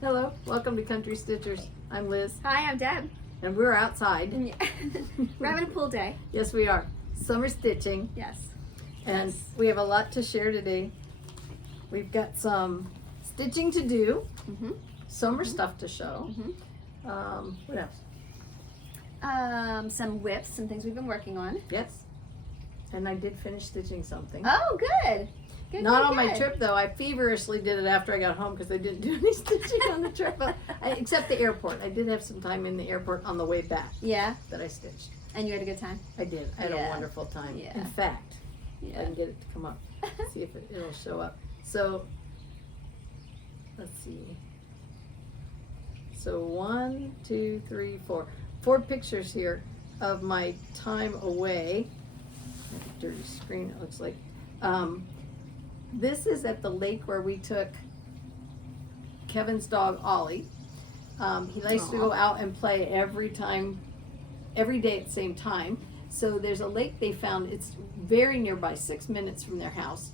Hello, welcome to Country Stitchers. I'm Liz, Hi, I'm Deb. and we're outside. We're having a pool day. Yes, we are. Summer stitching, Yes. and we have a lot to share today. We've got some stitching to do, summer stuff to show. What else? Some whips, some things we've been working on. Yes, and I did finish stitching something. Oh, good. Good. Not good, on my good. trip though. I feverishly did it after I got home because I didn't do any stitching on the trip, except the airport. I did have some time in the airport on the way back Yeah. that I stitched. And you had a good time. I did. I had a Yeah. wonderful time. Yeah. In fact, I Yeah. can get it to come up. See if it'll show up. So, let's see. So 1, 2, 3, 4. 4 pictures here of my time away. Dirty screen, it looks like. This is at the lake where we took Kevin's dog, Ollie. He likes to go out and play every day at the same time. So there's a lake they found. It's very nearby, 6 minutes from their house.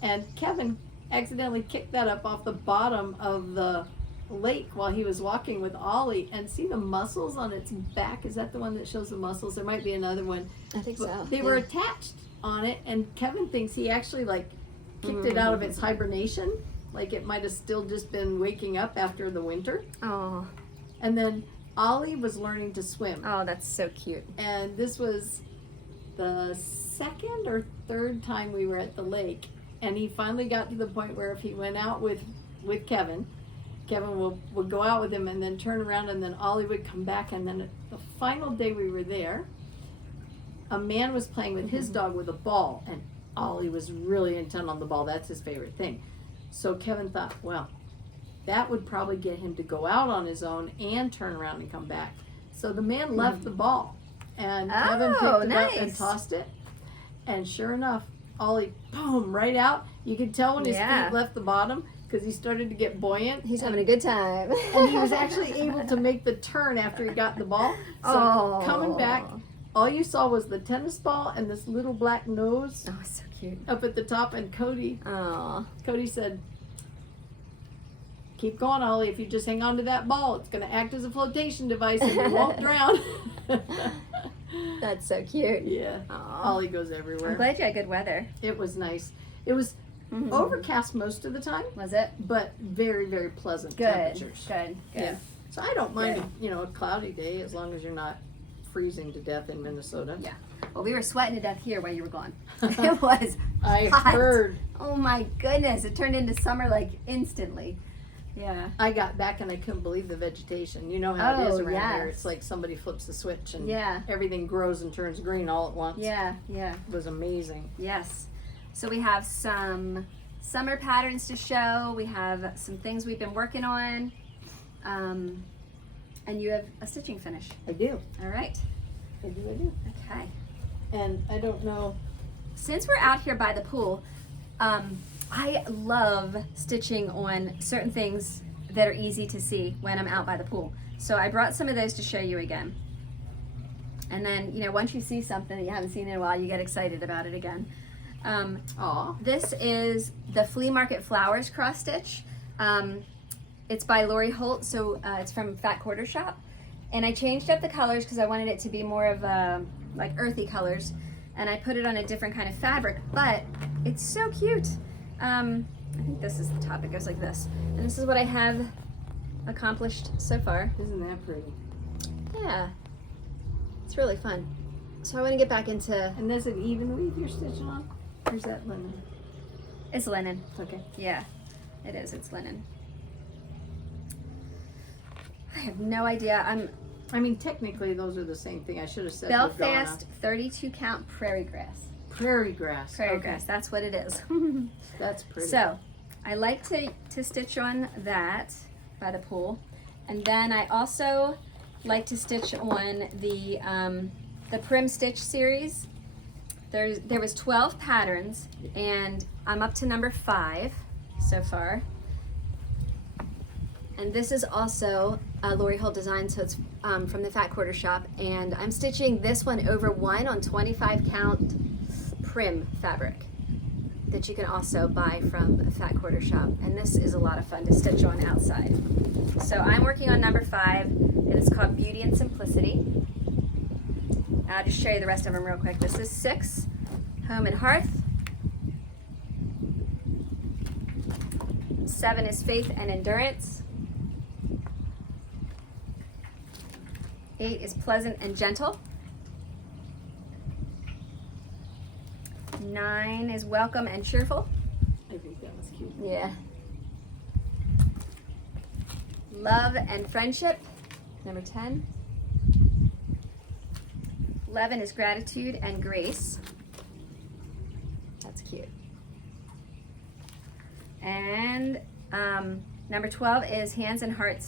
And Kevin accidentally kicked that up off the bottom of the lake while he was walking with Ollie. And see the muscles on its back? Is that the one that shows the muscles? There might be another one. I think so. They were attached on it, and Kevin thinks he actually kicked it out of its hibernation. Like it might have still just been waking up after the winter. Oh. And then Ollie was learning to swim. Oh, that's so cute. And this was the second or third time we were at the lake. And he finally got to the point where if he went out with Kevin would go out with him and then turn around, and then Ollie would come back. And then the final day we were there, a man was playing with his dog with a ball, and Ollie was really intent on the ball. That's his favorite thing. So Kevin thought, well, that would probably get him to go out on his own and turn around and come back. So the man left the ball, and Kevin picked it up and tossed it. And sure enough, Ollie, boom, right out. You could tell when his feet left the bottom because he started to get buoyant. He's having a good time. And he was actually able to make the turn after he got the ball. So coming back, all you saw was the tennis ball and this little black nose. Oh, so cute. Up at the top, and Cody said, keep going, Ollie. If you just hang on to that ball, it's going to act as a flotation device and you won't drown. That's so cute. Yeah. Aww. Ollie goes everywhere. I'm glad you had good weather. It was nice. It was overcast most of the time. Was it? But very, very pleasant temperatures. Good. Yeah. So I don't mind a cloudy day as long as you're not freezing to death in Minnesota. Yeah. Well, we were sweating to death here while you were gone. It was I hot. heard. Oh my goodness. It turned into summer instantly. Yeah. I got back and I couldn't believe the vegetation. You know how it is around here. It's like somebody flips the switch and everything grows and turns green all at once. Yeah. It was amazing. Yes. So we have some summer patterns to show. We have some things we've been working on. And you have a stitching finish. I do. All right. I do. Okay. And I don't know. Since we're out here by the pool, I love stitching on certain things that are easy to see when I'm out by the pool. So I brought some of those to show you again. And then, once you see something that you haven't seen in a while, you get excited about it again. This is the Flea Market Flowers cross stitch. It's by Lori Holt, so it's from Fat Quarter Shop. And I changed up the colors because I wanted it to be more of like earthy colors. And I put it on a different kind of fabric, but it's so cute. I think this is the top. It goes like this. And this is what I have accomplished so far. Isn't that pretty? Yeah. It's really fun. So I want to get back into... And is it even weave you're stitching on? Or is that linen? It's linen. Okay. Yeah, it is. It's linen. I have no idea. I mean, technically, those are the same thing. I should have said Belfast 32 count prairie grass. Prairie grass. Prairie grass. That's what it is. That's pretty. So, I like to stitch on that by the pool, and then I also like to stitch on the Prim Stitch series. There was 12 patterns, and I'm up to number 5 so far. And this is also a Lori Holt design, so it's from the Fat Quarter Shop, and I'm stitching this one over one on 25 count Prim fabric that you can also buy from a Fat Quarter Shop. And this is a lot of fun to stitch on outside. So I'm working on number 5. It is called Beauty and Simplicity. I'll just show you the rest of them real quick. This is 6, Home and Hearth. 7 is Faith and Endurance. 8 is Pleasant and Gentle. 9 is Welcome and Cheerful. I think that was cute. Yeah. Love and Friendship, number 10. 11 is Gratitude and Grace. That's cute. And number 12 is Hands and Heart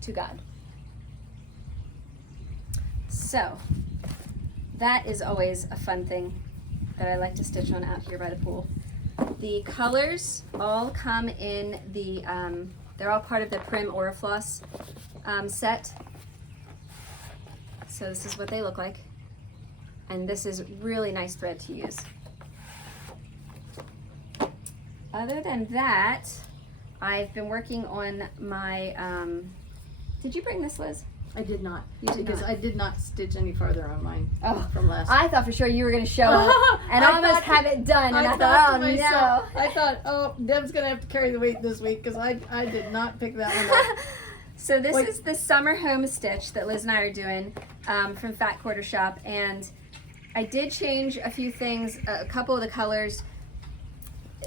to God. So that is always a fun thing that I like to stitch on out here by the pool. The colors all come in the, they're all part of the Prim Orifloss set. So this is what they look like. And this is really nice thread to use. Other than that, I've been working on my, did you bring this, Liz? I did not. You did because not. I did not stitch any farther on mine from last I thought for sure you were going to show up and almost have it done. And I thought, oh no. I thought, oh, Deb's going to have to carry the weight this week because I did not pick that one up. So this is the summer home stitch that Liz and I are doing from Fat Quarter Shop. And I did change a few things, a couple of the colors.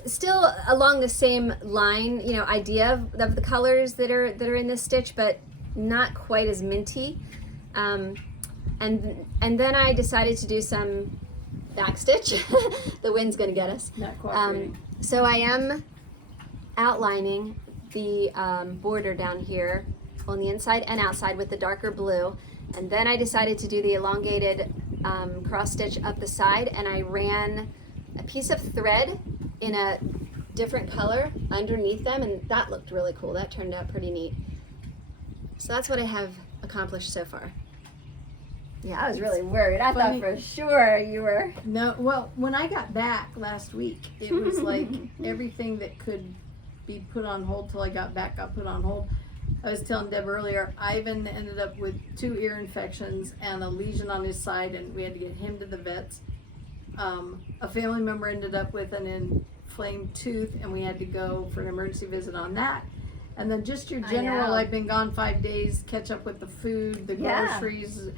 Still along the same line, you know, idea of the colors that are in this stitch, but not quite as minty. And then I decided to do some back stitch. The wind's gonna get us. Not cooperating. So I am outlining the border down here on the inside and outside with the darker blue. And then I decided to do the elongated cross stitch up the side, and I ran a piece of thread in a different color underneath them, and that looked really cool. That turned out pretty neat. So that's what I have accomplished so far. Yeah, I was really worried. I thought for sure you were. No, well, when I got back last week, it was like everything that could be put on hold till I got back got put on hold. I was telling Deb earlier, Ivan ended up with 2 ear infections and a lesion on his side, and we had to get him to the vets. A family member ended up with an inflamed tooth, and we had to go for an emergency visit on that. And then just your general, I've been gone 5 days, catch up with the food, the groceries,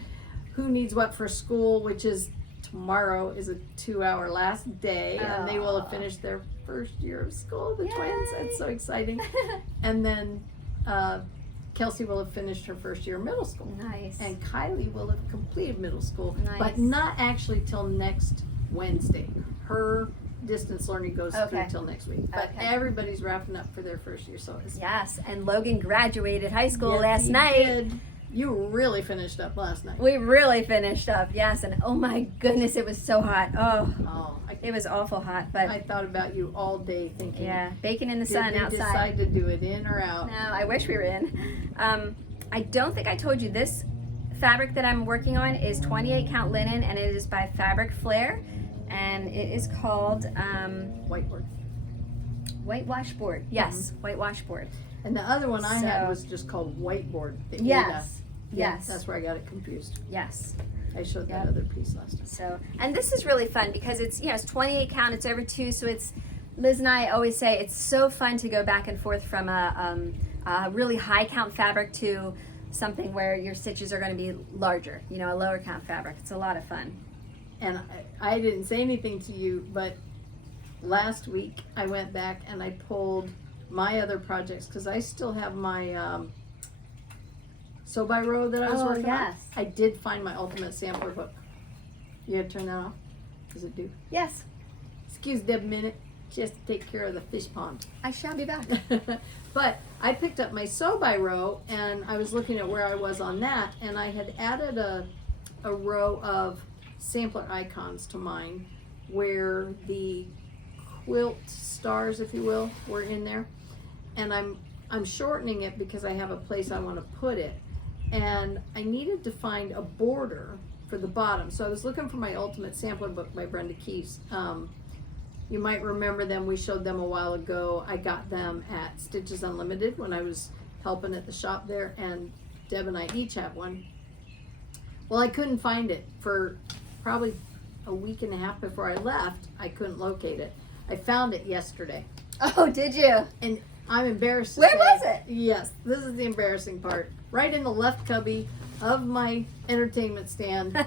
who needs what for school, which is tomorrow is a 2-hour last day, and they will have finished their first year of school, the twins. It's so exciting. And then Kelsey will have finished her first year of middle school. Nice. And Kylie will have completed middle school, Nice. but not actually till next Wednesday. Her distance learning goes through till next week. But everybody's wrapping up for their first year, so it's and Logan graduated high school last night. Did. You really finished up last night. We really finished up, yes, and oh my goodness, it was so hot. It was awful hot, but I thought about you all day thinking. Yeah, baking in the sun Did they outside. decide to do it in or out? No, I wish we were in. I don't think I told you this fabric that I'm working on is 28 count linen, and it is by Fabric Flair, and it is called Whiteboard. White Washboard. Yes, White Washboard. And the other one I had was just called Whiteboard. Yes. That's where I got it confused. Yes. I showed that other piece last time. So, and this is really fun because it's, you know, it's 28 count, it's over 2, so it's, Liz and I always say it's so fun to go back and forth from a really high count fabric to something where your stitches are going to be larger, you know, a lower count fabric. It's a lot of fun. And I didn't say anything to you, but last week I went back and I pulled my other projects because I still have my sew by row that I was working on. I did find my ultimate sampler book. You gotta turn that off. Does it do? Yes. Excuse Deb a minute. She has to take care of the fish pond. I shall be back. But I picked up my sew by row and I was looking at where I was on that, and I had added a row of sampler icons to mine where the quilt stars, if you will, were in there. And I'm shortening it because I have a place I want to put it. And I needed to find a border for the bottom. So I was looking for my ultimate sampler book by Brenda Keys. You might remember them. We showed them a while ago. I got them at Stitches Unlimited when I was helping at the shop there, and Deb and I each have one. Well, I couldn't find it for probably a week and a half before I left. I couldn't locate it. I found it yesterday. Oh, did you? And I'm embarrassed to Where say, was it? Yes, this is the embarrassing part. Right in the left cubby of my entertainment stand.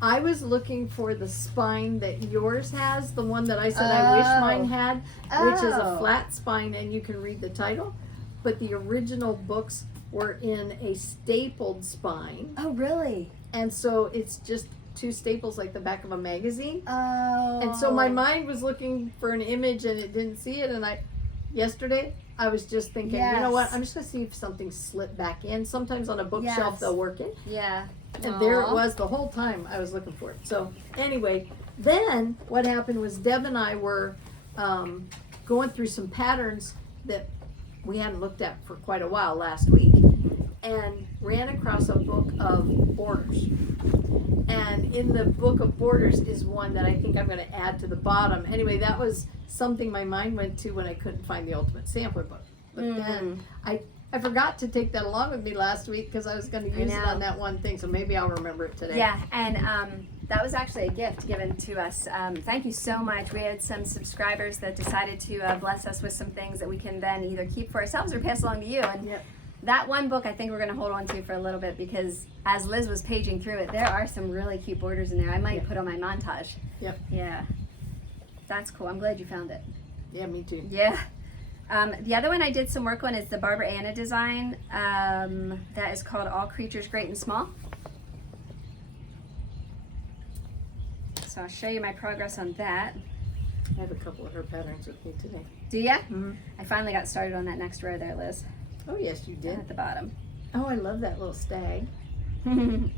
I was looking for the spine that yours has, the one that I said I wish mine had, which is a flat spine and you can read the title. But the original books were in a stapled spine. Oh, really? And so it's just two staples like the back of a magazine. Oh. And so my mind was looking for an image and it didn't see it. And yesterday, I was just thinking, you know what? I'm just going to see if something slipped back in. Sometimes on a bookshelf they'll work it. Yeah. And there it was the whole time I was looking for it. So anyway, then what happened was Deb and I were going through some patterns that we hadn't looked at for quite a while last week, and ran across a book of borders. And in the book of borders is one that I think I'm going to add to the bottom. Anyway, that was something my mind went to when I couldn't find the Ultimate Sampler book. But then I forgot to take that along with me last week because I was going to use it on that one thing. So maybe I'll remember it today. Yeah, and that was actually a gift given to us. Thank you so much. We had some subscribers that decided to bless us with some things that we can then either keep for ourselves or pass along to you. And that one book I think we're going to hold on to for a little bit because as Liz was paging through it, there are some really cute borders in there. I might put on my montage. Yep. Yeah. That's cool. I'm glad you found it. Yeah, me too. Yeah. The other one I did some work on is the Barbara Anna design. That is called All Creatures Great and Small. So I'll show you my progress on that. I have a couple of her patterns with me today. Do ya? Mm-hmm. I finally got started on that next row there, Liz. Oh, yes, you did. At the bottom. Oh, I love that little stag. Oh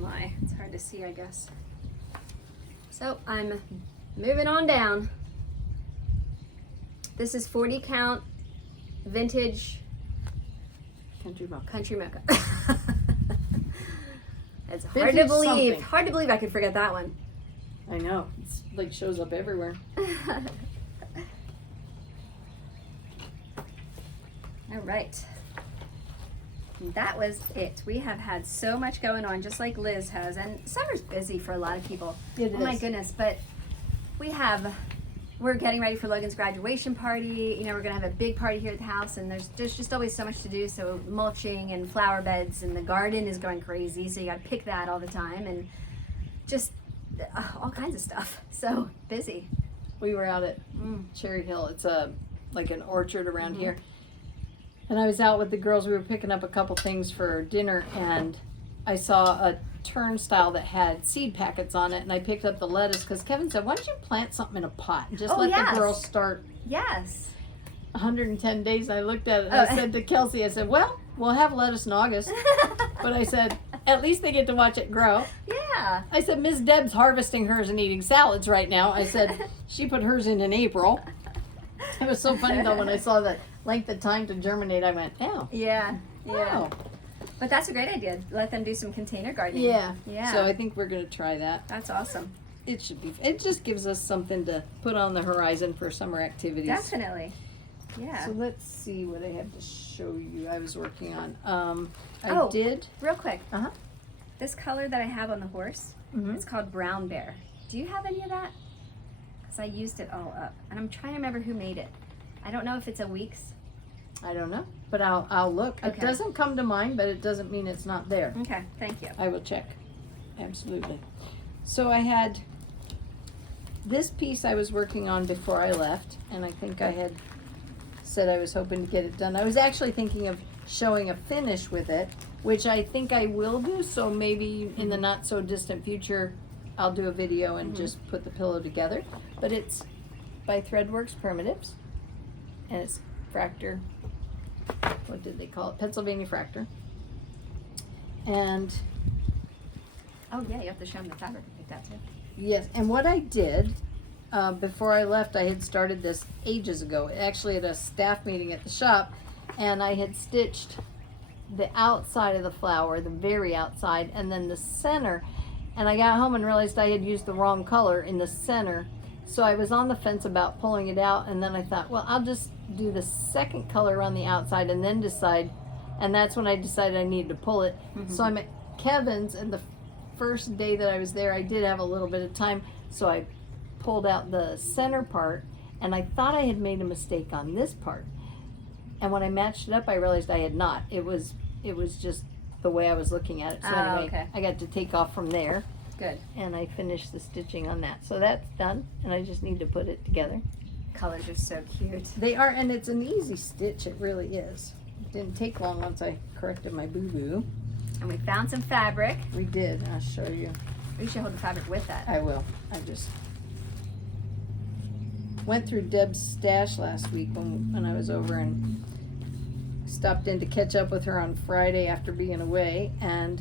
my, it's hard to see, I guess. So I'm moving on down. This is 40 count vintage Country mocha. country mocha. It's hard Vintage to believe. something. Hard to believe I could forget that one. I know. It's like shows up everywhere. All right. That was it. We have had so much going on, just like Liz has, and summer's busy for a lot of people. It Oh my is. goodness, but we're getting ready for Logan's graduation party. You know, we're gonna have a big party here at the house, and there's just always so much to do. So mulching and flower beds, and the garden is going crazy. So you got to pick that all the time, and just all kinds of stuff. So busy. We were out at Cherry Hill. It's like an orchard around here. And I was out with the girls. We were picking up a couple things for dinner, and I saw a turnstile that had seed packets on it, and I picked up the lettuce because Kevin said, why don't you plant something in a pot and just let the girls start Yes. 110 days. I looked at it and I said to Kelsey, I said, well, we'll have lettuce in August. But I said, at least they get to watch it grow. Yeah. I said, Miss Deb's harvesting hers and eating salads right now. I said, she put hers in April. It was so funny though when I saw the length of time to germinate. I went, oh. Yeah. Yeah. Oh. But that's a great idea. Let them do some container gardening. Yeah. Yeah. So I think we're going to try that. That's awesome. It should be. It just gives us something to put on the horizon for summer activities. Definitely. Yeah. So let's see what I have to show you. I was working on. I Oh. did. Real quick. Uh-huh. This color that I have on the horse, it's called Brown Bear. Do you have any of that? Because I used it all up. And I'm trying to remember who made it. I don't know if it's a Weeks. I don't know, but I'll look. It Okay. doesn't come to mind, but it doesn't mean it's not there. Okay, thank you. I will check. Absolutely. So I had this piece I was working on before I left, and I think I had said I was hoping to get it done. I was actually thinking of showing a finish with it, which I think I will do, so maybe in the not so distant future I'll do a video and just put the pillow together. But it's by Threadworks Primitives, and it's Fractor, what did they call it? Pennsylvania Fractor. And Oh yeah, you have to show them the fabric. I think that's it. yes, and what I did before I left, I had started this ages ago, actually at a staff meeting at the shop, and I had stitched the outside of the flower, the very outside, and then the center, and I got home and realized I had used the wrong color in the center, So I was on the fence about pulling it out, and then I thought, well, I'll just do the second color on the outside and then decide. And that's when I decided I needed to pull it. So I'm at Kevin's, and the first day that I was there, I did have a little bit of time, so I pulled out the center part, and I thought I had made a mistake on this part. And when I matched it up, I realized I had not. It was just the way I was looking at it. So anyway, okay. I got to take off from there. Good. And I finished the stitching on that. So that's done, and I just need to put it together. Colors are so cute. They are, and it's an easy stitch. It really is. It didn't take long once I corrected my boo-boo. And we found some fabric. We did. I'll show you. We should hold the fabric with that. I will. I just went through Deb's stash last week when I was over, and stopped in to catch up with her on Friday after being away, and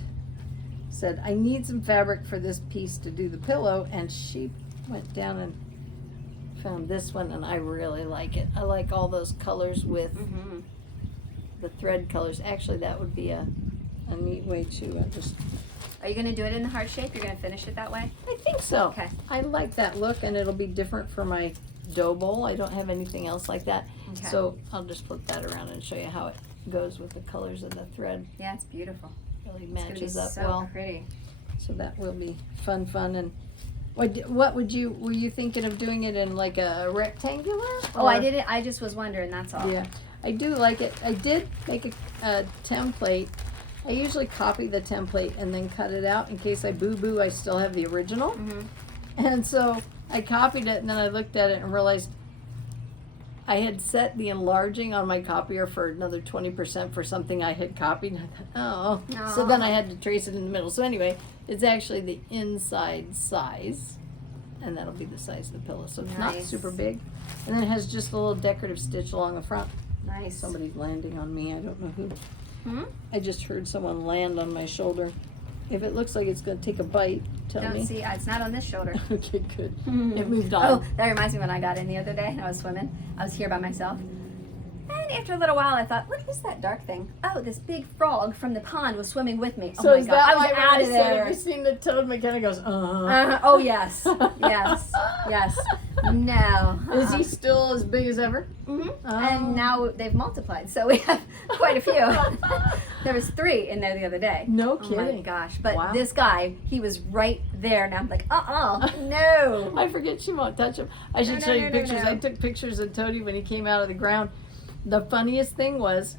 said, I need some fabric for this piece to do the pillow, and she went down and found this one, and I really like it. I like all those colors with the thread colors. Actually, that would be a neat way to just... Are you going to do it in the heart shape? You're going to finish it that way? I think so. Okay. I like that look, and it'll be different for my dough bowl. I don't have anything else like that. Okay. So I'll just flip that around and show you how it goes with the colors of the thread. Yeah, it's beautiful. Really It's gonna be matches up so well. pretty. So that will be fun. And what were you thinking of doing it in, like a rectangular? Oh, I didn't. I just was wondering. That's all. Yeah, I do like it. I did make a template. I usually copy the template and then cut it out in case I boo-boo. I still have the original. And so I copied it, and then I looked at it and realized I had set the enlarging on my copier for another 20% for something I had copied. And I thought, oh. So then I had to trace it in the middle. So anyway, it's actually the inside size, and that'll be the size of the pillow. So it's not super big. And then it has just a little decorative stitch along the front. Nice. Somebody's landing on me. I don't know who. Hmm? I just heard someone land on my shoulder. If it looks like it's going to take a bite, tell me. Don't see. It's not on this shoulder. Okay, good. It moved on. Oh, that reminds me when I got in the other day and I was swimming. I was here by myself. And after a little while, I thought, what is that dark thing? Oh, this big frog from the pond was swimming with me. Oh So my is God. that I was why when out I of said, there. have you seen the toad? McKenna goes, Oh, yes. Yes. Yes. No. Is he still as big as ever? Mm-hmm. Oh. And now they've multiplied, so we have quite a few. There was 3 in there the other day. No Oh kidding. my gosh. But Wow. this guy, he was right there, and I'm like, no. I forget she won't touch him. I should show you pictures. I took pictures of Toady when he came out of the ground. The funniest thing was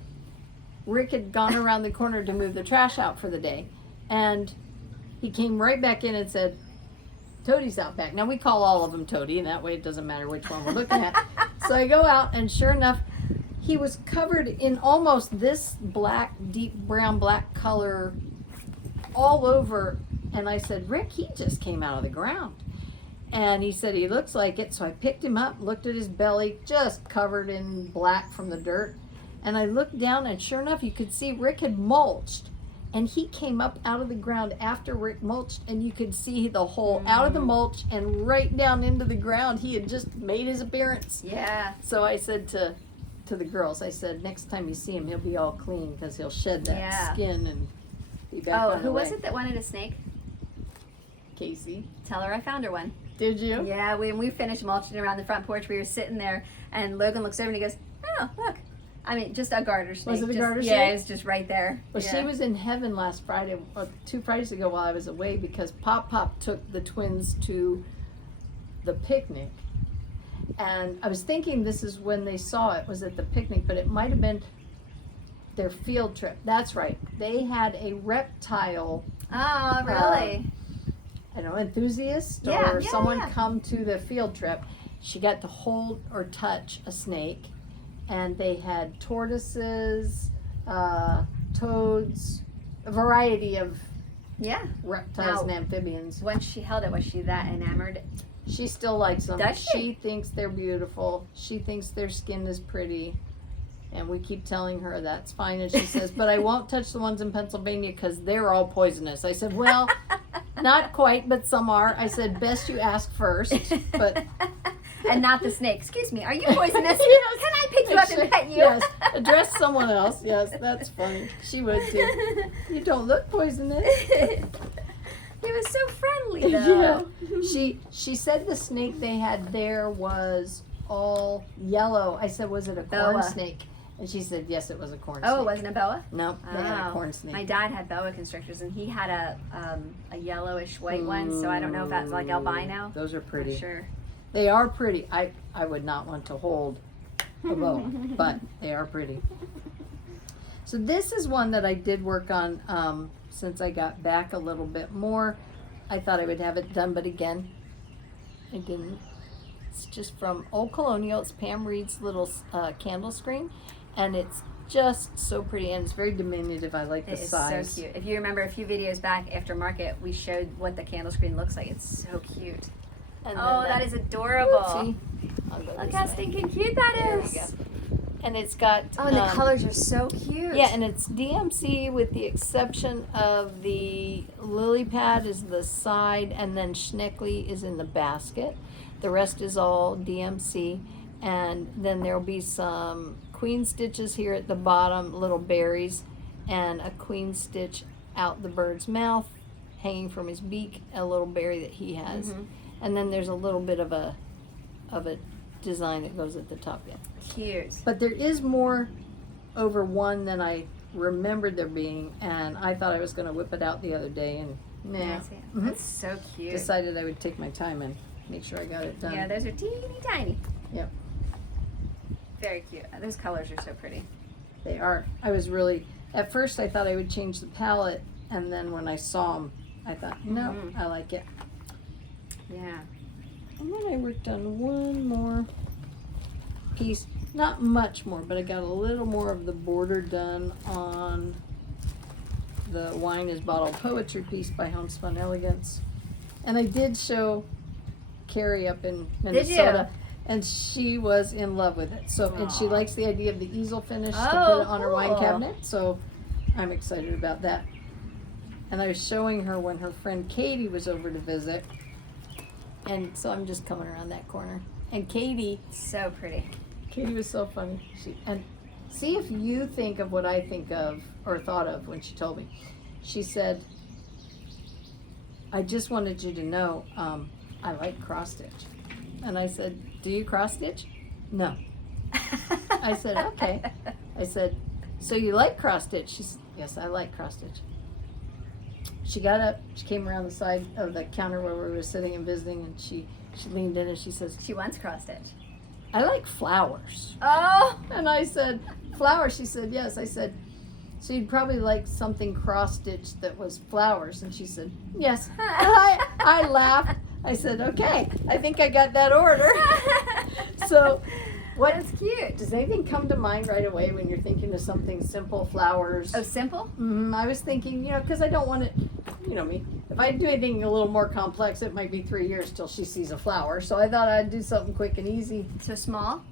Rick had gone around the corner to move the trash out for the day, and he came right back in and said, Toadie's out back. Now we call all of them Toady, and that way it doesn't matter which one we're looking at. So I go out, and sure enough, he was covered in almost this black, deep brown black color all over. And I said, Rick, he just came out of the ground. And he said he looks like it. So I picked him up, looked at his belly, just covered in black from the dirt. And I looked down, and sure enough, you could see Rick had mulched. And he came up out of the ground after Rick mulched, and you could see the hole out of the mulch and right down into the ground. He had just made his appearance. Yeah. So I said to the girls, I said, next time you see him, he'll be all clean because he'll shed that skin and be back on the who way. was it that wanted a snake? Casey. Tell her I found her one. Did you? Yeah, when we finished mulching around the front porch, we were sitting there, and Logan looks over and he goes, oh, look. I mean, just a garter snake. Was it a garter snake? Yeah, snake? it was just right there. Well, she was in heaven last Friday, or 2 Fridays ago while I was away, because Pop took the twins to the picnic. And I was thinking this is when they saw it, was at the picnic, but it might have been their field trip. That's right. They had a reptile. Oh, really? I don't know, enthusiast or someone come to the field trip. She got to hold or touch a snake, and they had tortoises, toads, a variety of reptiles and amphibians. When she held it, was she that enamored? She still likes them. Does she? She thinks they're beautiful. She thinks their skin is pretty. And we keep telling her that's fine. And she says, but I won't touch the ones in Pennsylvania because they're all poisonous. I said, well, not quite, but some are. I said, best you ask first. But and not the snake. Excuse me, are you poisonous? Yes. Can I pick you up and pet you? Yes, address someone else. Yes, that's funny. She would too. You don't look poisonous. He was so friendly though. Yeah. She said the snake they had there was all yellow. I said, was it a corn Boa. snake? And she said, yes, it was a corn snake. Oh, it wasn't a boa? No, they had a Oh. corn snake. My dad had boa constrictors, and he had a yellowish white one. So I don't know if that's like albino. Those are pretty. Not sure. They are pretty. I would not want to hold a boa, but they are pretty. So this is one that I did work on since I got back a little bit more. I thought I would have it done, but again, I didn't. It's just from Old Colonial. It's Pam Reed's little candle screen, and it's just so pretty, and it's very diminutive. I like the size. It is so cute. If you remember a few videos back after market, we showed what the candle screen looks like. It's so cute. And Oh, that is adorable. See? I'll go Look this how way. stinking cute that There we is. go. And it's got Oh, and the colors are so cute. yeah, and it's DMC with the exception of the lily pad is the side, and then Schneckly is in the basket. The rest is all DMC, and then there'll be some queen stitches here at the bottom, little berries, and a queen stitch out the bird's mouth, hanging from his beak, a little berry that he has, and then there's a little bit of a design that goes at the top. Yeah. Cute. But there is more over one than I remembered there being, and I thought I was going to whip it out the other day, and nah, That's so cute. decided I would take my time and make sure I got it done. Yeah, those are teeny tiny. Yep. Very cute. Those colors are so pretty. They are. I was really, at first I thought I would change the palette, and then when I saw them, I thought, no, I like it. Yeah. And then I worked on one more piece, not much more, but I got a little more of the border done on the Wine is Bottled Poetry piece by Homespun Elegance. And I did show Carrie up in Minnesota, and she was in love with it. So, and she likes the idea of the easel finish to put it on her wine cabinet, so I'm excited about that. And I was showing her when her friend Katie was over to visit, and so I'm just coming around that corner. And Katie So pretty. was so funny. And see if you think of what I think of or thought of when she told me. She said, I just wanted you to know I like cross stitch. And I said, do you cross stitch? No. I said, okay. I said, so you like cross stitch? She said, yes, I like cross stitch. She got up, she came around the side of the counter where we were sitting and visiting, and she leaned in and she says, She wants cross stitch. I like flowers. Oh! And I said, flowers? She said, yes. I said, so you'd probably like something cross-stitched that was flowers? And she said, yes. And I laughed. I said, okay, I think I got that order. So, what That's cute. does anything come to mind right away when you're thinking of something simple, flowers? Oh, simple? I was thinking, because I don't want it, you know me, if I do anything a little more complex, it might be 3 years till she sees a flower. So I thought I'd do something quick and easy. So small?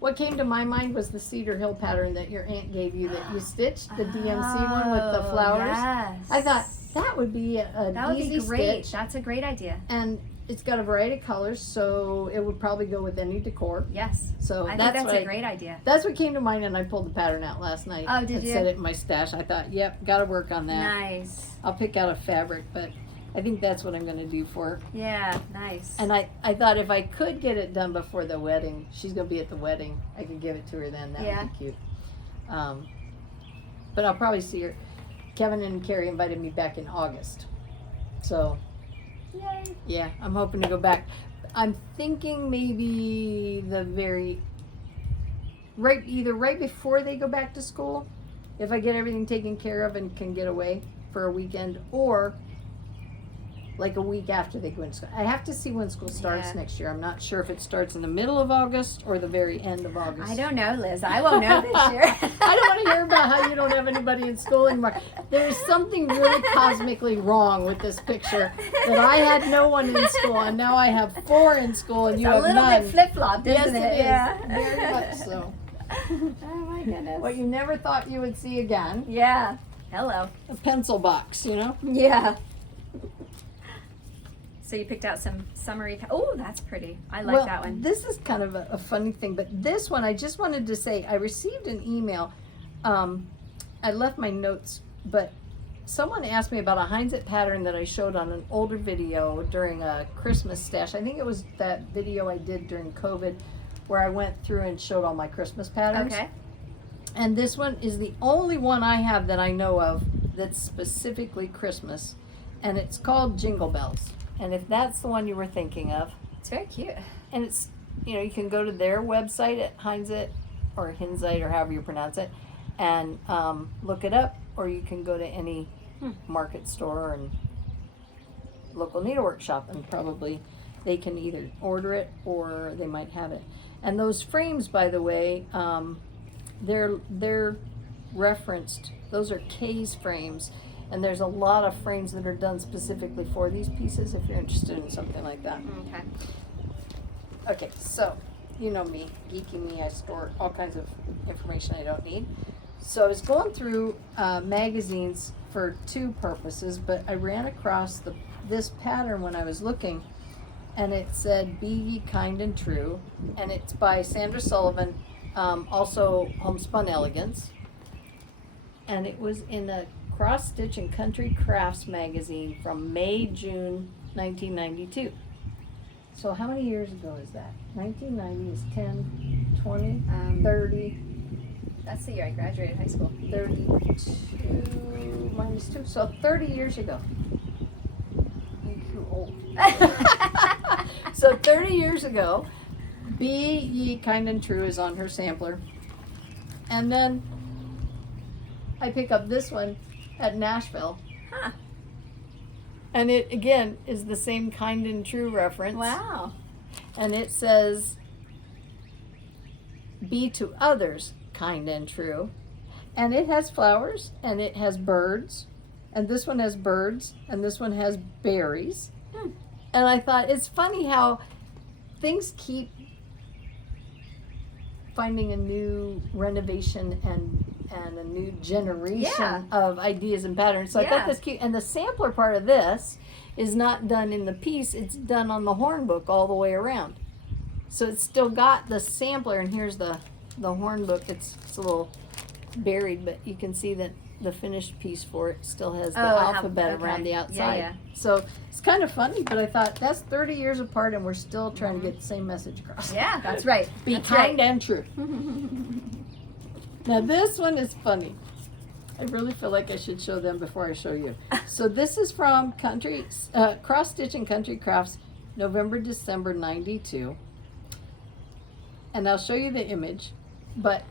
What came to my mind was the Cedar Hill pattern that your aunt gave you that you stitched, the DMC one with the flowers. Yes. I thought that would be an That would easy be great. stitch. That's a great idea. And it's got a variety of colors, so it would probably go with any decor. Yes. So I think that's that's a great idea. That's what came to mind, and I pulled the pattern out last night. Oh, did and you? set it in my stash. I thought, yep, got to work on that. Nice. I'll pick out a fabric, but I think that's what I'm going to do for her. Yeah, nice. And I thought if I could get it done before the wedding, she's going to be at the wedding, I could give it to her then. That would be cute. But I'll probably see her. Kevin and Carrie invited me back in August. So, Yay. yeah, I'm hoping to go back. I'm thinking maybe either right before they go back to school, if I get everything taken care of and can get away for a weekend, or like a week after they go into school. I have to see when school starts next year. I'm not sure if it starts in the middle of August or the very end of August. I don't know, Liz. I won't know this year. I don't want to hear about how you don't have anybody in school anymore. There's something really cosmically wrong with this picture, that I had no one in school and now I have 4 in school and you have none. A little bit flip-flopped, Yes, isn't it it? is. Yeah. Very much so. Oh my goodness. What you never thought you would see again. Yeah. Hello. A pencil box, Yeah. So you picked out some summery. Oh, that's pretty. I like that one. This is kind of a funny thing, but this one I just wanted to say, I received an email. I left my notes, but someone asked me about a Heinz-It pattern that I showed on an older video during a Christmas stash. I think it was that video I did during COVID where I went through and showed all my Christmas patterns. Okay. And this one is the only one I have that I know of that's specifically Christmas. And it's called Jingle Bells. And if that's the one you were thinking of. It's very cute. And it's, you know, you can go to their website at Heinz-It or Hinzite or however you pronounce it and look it up. Or you can go to any market store and local needlework shop and probably they can either order it or they might have it. And those frames, by the way, they're referenced. Those are K's frames, and there's a lot of frames that are done specifically for these pieces if you're interested in something like that. Okay. Okay, so you know me, geeky me, I store all kinds of information I don't need. So I was going through magazines for two purposes, but I ran across this pattern when I was looking, and it said "Be ye kind and true," and it's by Sandra Sullivan, also Homespun Elegance, and it was in a Cross Stitch and Country Crafts magazine from May-June 1992. So how many years ago is that? 1990 is 10, 20, 30. That's the year I graduated high school. 32 minus 2, so 30 years ago. You're old. So 30 years ago, Be Ye Kind and True is on her sampler. And then I pick up this one at Nashville. Huh. And it, again, is the same Kind and True reference. Wow. And it says, be to others kind and true. And it has flowers, and it has birds. And this one has birds, and this one has berries. And I thought, it's funny how things keep finding a new renovation and a new generation of ideas and patterns. So I thought that's cute. And the sampler part of this is not done in the piece, it's done on the horn book all the way around. So it's still got the sampler, and here's the horn book. It's a little buried, but you can see that the finished piece for it still has the alphabet around the outside. Yeah. So it's kind of funny, but I thought that's 30 years apart and we're still trying to get the same message across. Yeah, that's right. Be kind and true. Now this one is funny. I really feel like I should show them before I show you. So this is from Cross Stitch and Country Crafts, November, December 92. And I'll show you the image, but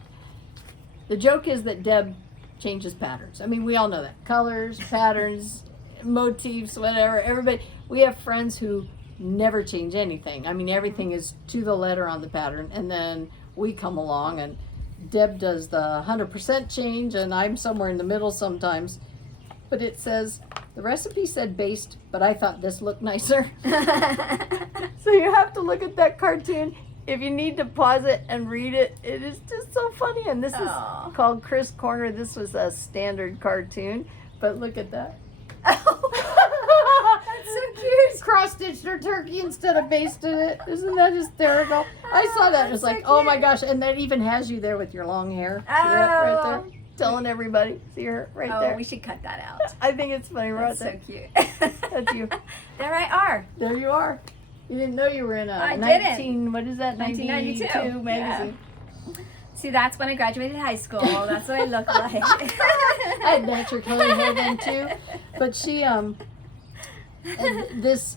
the joke is that Deb changes patterns. I mean, we all know that. Colors, patterns, motifs, whatever. Everybody, we have friends who never change anything. I mean, everything is to the letter on the pattern, and then we come along and Deb does the 100% change, and I'm somewhere in the middle sometimes. But it says, the recipe said based, but I thought this looked nicer. So you have to look at that cartoon. If you need to pause it and read it, it is just so funny. And this is called Chris Corner. This was a standard cartoon, but look at that. Oh, that's so cute. Cross-stitched her turkey instead of basted it. Isn't that hysterical? I saw that. It was like, oh my gosh. And that even has you there with your long hair. See that right there? Telling everybody. See her right there? Oh, we should cut that out. I think it's funny. That's so cute. That's you. There I are. There you are. You didn't know you were in a 1992 magazine. Yeah. See, that's when I graduated high school. That's what I look like. I had natural color hair then too. But she, this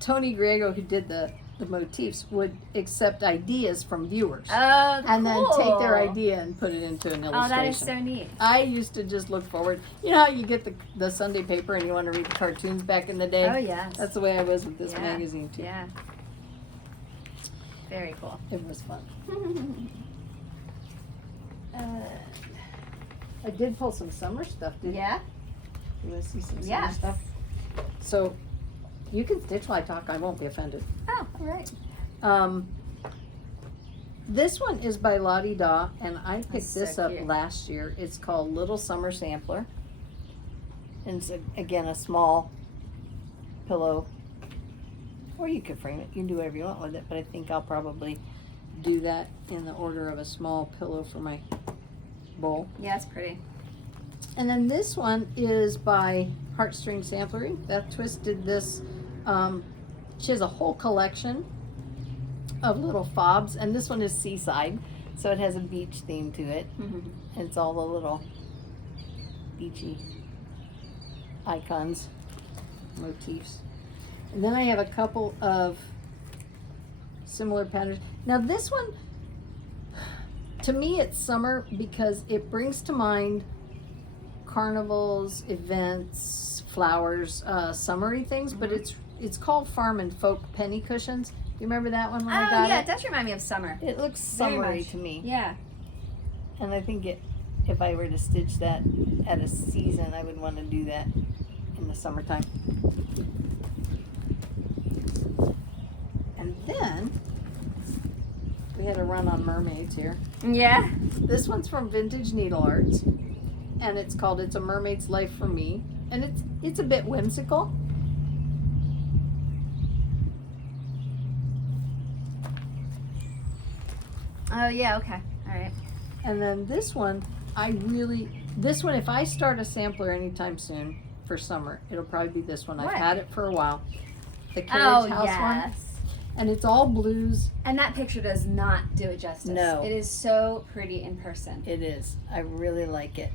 Tony Griego, who did the motifs, would accept ideas from viewers. Oh, cool. And then take their idea and put it into an illustration. Oh, that is so neat. I used to just look forward. You know how you get the Sunday paper and you want to read the cartoons back in the day? Oh, yes. That's the way I was with this magazine too. Yeah. Very cool. It was fun. I did pull some summer stuff, didn't Yeah? you? Want to see some summer stuff? So, you can stitch while I talk. I won't be offended. Oh, all right. This one is by Lottie Daw, and I picked this up cute. last year. It's called Little Summer Sampler. And it's, again, a small pillow. Or you could frame it. You can do whatever you want with it, but I think I'll probably do that in the order of a small pillow for my bowl. Yeah, it's pretty. And then this one is by Heartstring Samplery. Beth Twist did this. She has a whole collection of little fobs, and this one is seaside, so it has a beach theme to it. And it's all the little beachy icons, motifs. And then I have a couple of similar patterns. Now this one, to me it's summer because it brings to mind carnivals, events, flowers, summery things, but it's called Farm and Folk Penny Cushions. You remember that one when I got yeah, it? it does remind me of summer. It looks Very summery much. to me. Yeah. And I think if I were to stitch that at a season, I would want to do that in the summertime. And then we had a run on mermaids here. Yeah. This one's from Vintage Needle Arts, and it's called "It's a Mermaid's Life for Me," and it's a bit whimsical. Oh yeah. Okay. All right. And then this one, if I start a sampler anytime soon for summer, it'll probably be this one. What? I've had it for a while. The Carriage House one. And it's all blues. And that picture does not do it justice. No. It is so pretty in person. It is. I really like it.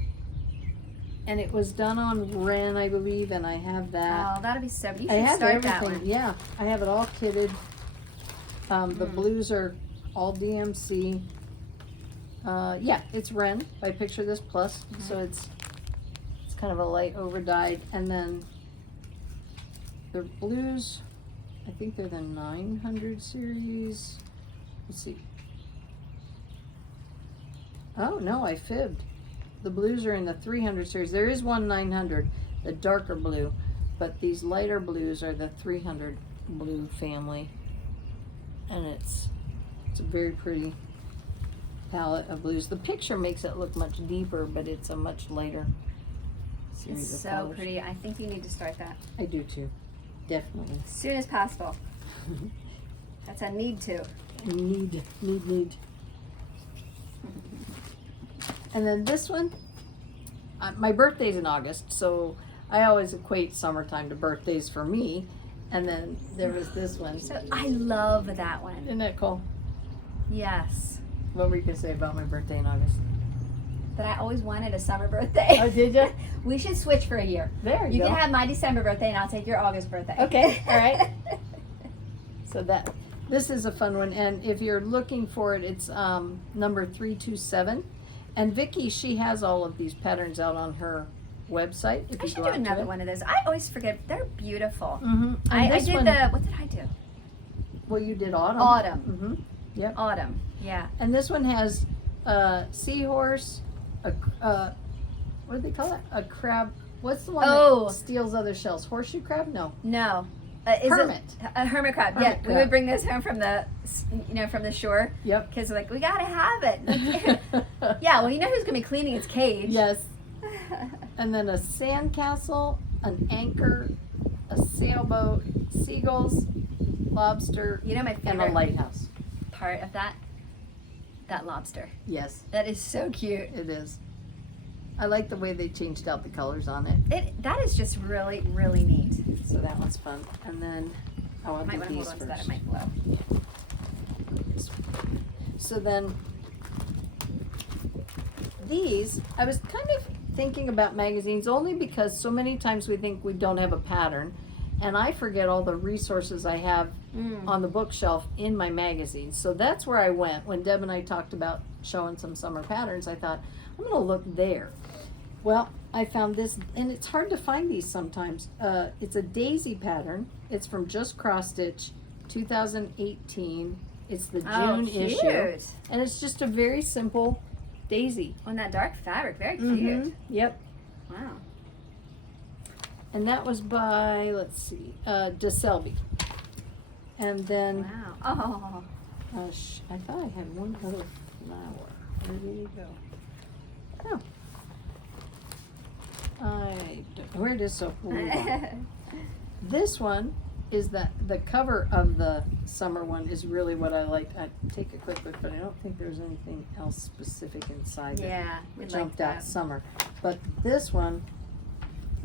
And it was done on Ren, I believe, and I have that. Oh, that'll be so. You I should have start that everything. one. Yeah, I have it all kitted. The blues are all DMC. Yeah, it's Ren by Picture This Plus, so it's kind of a light over dyed, and then the blues, I think they're the 900 series. Let's see. Oh no, I fibbed. The blues are in the 300 series. There is one 900, the darker blue, but these lighter blues are the 300 blue family, and it's a very pretty palette of blues. The picture makes it look much deeper, but it's a much lighter series It's of so colors. pretty. I think you need to start that I do too, definitely. as soon as possible. That's a need to. Need. And then this one, my birthday's in August, so I always equate summertime to birthdays for me. And then there was this one. So I love that one. Isn't that cool? Yes. What were you gonna say about my birthday in August? But I always wanted a summer birthday. Oh, did you? We should switch for a year. There you You go. can have my December birthday and I'll take your August birthday. Okay, all right. So this is a fun one, and if you're looking for it, it's number 327. And Vicki, she has all of these patterns out on her website. If I you should go do out to another it. one of those. I always forget. They're beautiful. Mm-hmm. I did what did I do? Well, you did autumn. Autumn. Mm-hmm. Yep. Autumn. Yeah. And this one has seahorse, what do they call it? A crab. What's the one that steals other shells? Horseshoe crab? No. No. Hermit. A hermit crab. Hermit Yeah. crab. We would bring those home from the, from the shore. Yep. Because we're like, we gotta have it. Yeah. Well, you know who's gonna be cleaning its cage? Yes. And then a sandcastle, an anchor, a sailboat, seagulls, lobster, You know my and favorite a lighthouse. part of that? That lobster. Yes, That is so cute. it is. I like the way they changed out the colors on it. That is just really, really neat. So that one's fun. And then I I want might to want do to these hold on to first. that. It might blow. So then these, I was kind of thinking about magazines only because so many times we think we don't have a pattern, and I forget all the resources I have on the bookshelf in my magazines. So that's where I went when Deb and I talked about showing some summer patterns. I thought, I'm going to look there. Well, I found this, and it's hard to find these sometimes. It's a daisy pattern. It's from Just Cross Stitch, 2018. It's the June issue, and it's just a very simple daisy. On that dark fabric, very cute. Yep. Wow. And that was by, let's see, DeSelby. And then, Wow. Oh. I thought I had one other flower. Where did it go? Oh. Where it is, so we'll move on. This one is that the cover of the summer one is really what I liked. I take a quick look, but I don't think there's anything else specific inside that Yeah, we like jumped out that. summer. But this one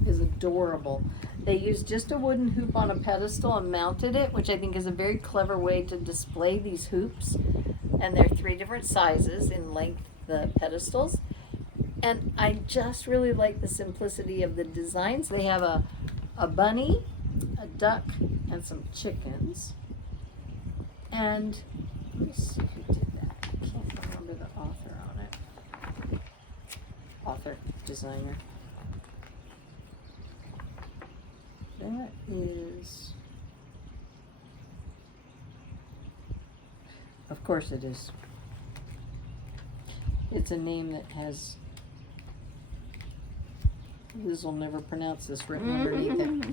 is adorable. They used just a wooden hoop on a pedestal and mounted it, which I think is a very clever way to display these hoops. And they're 3 different sizes in length, the pedestals. And I just really like the simplicity of the designs. They have a bunny, a duck, and some chickens. And let me see who did that. I can't remember the author on it. Author, designer. That is, of course it is. It's a name that has, Liz will never pronounce this written underneath it.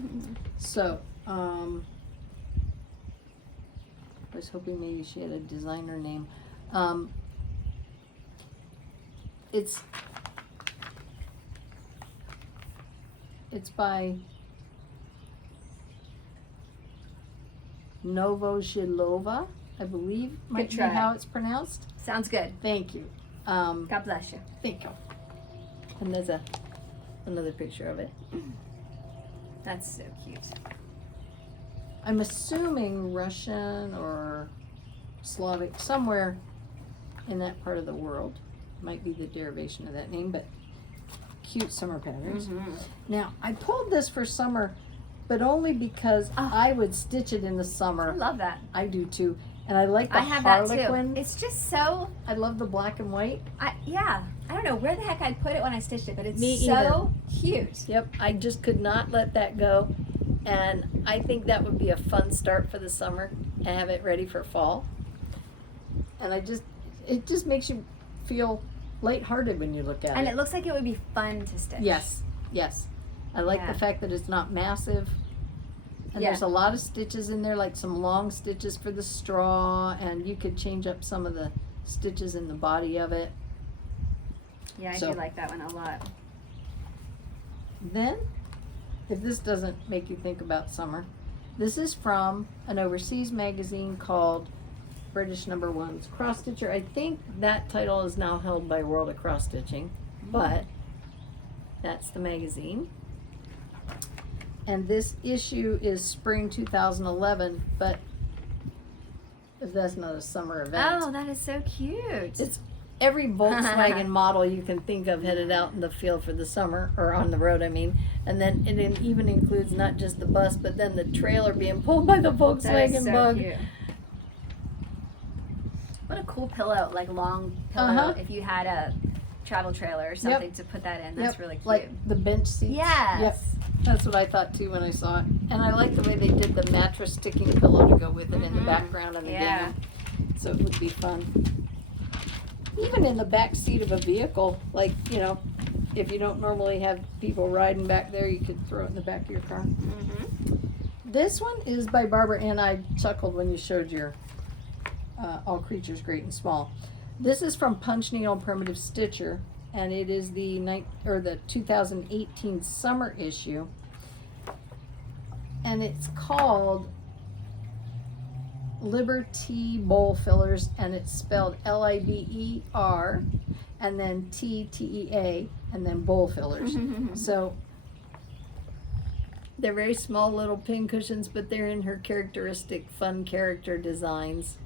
So, I was hoping maybe she had a designer name. It's by Novozhilova, I believe, might be try. how it's pronounced. Sounds good. Thank you. God bless you. Thank you. And there's another picture of it. That's so cute. I'm assuming Russian or Slavic, somewhere in that part of the world. Might be the derivation of that name, but cute summer patterns. Now, I pulled this for summer, but only because I would stitch it in the I summer. love that. I do too. And I like the I have that Harlequin. too. It's just so, I love the black and white. yeah. I don't know where the heck I'd put it when I stitched it, but it's Me so cute. Yep, I just could not let that go. And I think that would be a fun start for the summer and have it ready for fall. And it just makes you feel lighthearted when you look at And it. it looks like it would be fun to stitch. Yes, yes. I like Yeah. the fact that it's not massive. And Yeah. there's a lot of stitches in there, like some long stitches for the straw, and you could change up some of the stitches in the body of it. Yeah, I So- do like that one a lot. Then, if this doesn't make you think about summer, this is from an overseas magazine called British Number One's Cross Stitcher. I think that title is now held by World of Cross Stitching, but that's the magazine. And this issue is spring 2011, but if that's not a summer event. Oh, that is so cute. It's every Volkswagen model you can think of headed out in the field for the summer, or on the road, I mean. And then it even includes not just the bus, but then the trailer being pulled by the That is Volkswagen so bug. cute. What a cool pillow, like long pillow, Uh-huh. if you had a travel trailer or something to put that in. That's Yep, really cute. like the bench seats. Yes. Yep. That's what I thought too when I saw it. And I like the way they did the mattress sticking pillow to go with it in the background of the Yeah. denim. So it would be fun. Even in the back seat of a vehicle, like, you know, if you don't normally have people riding back there, you could throw it in the back of your car. This one is by Barbara, and I chuckled when you showed your All Creatures Great and Small. This is from Punch Needle and Primitive Stitcher, and it is the 2018 summer issue, and it's called Liberty Bowl Fillers, and it's spelled Liber and then Tea and then bowl fillers. So they're very small little pin cushions, but they're in her characteristic fun character designs.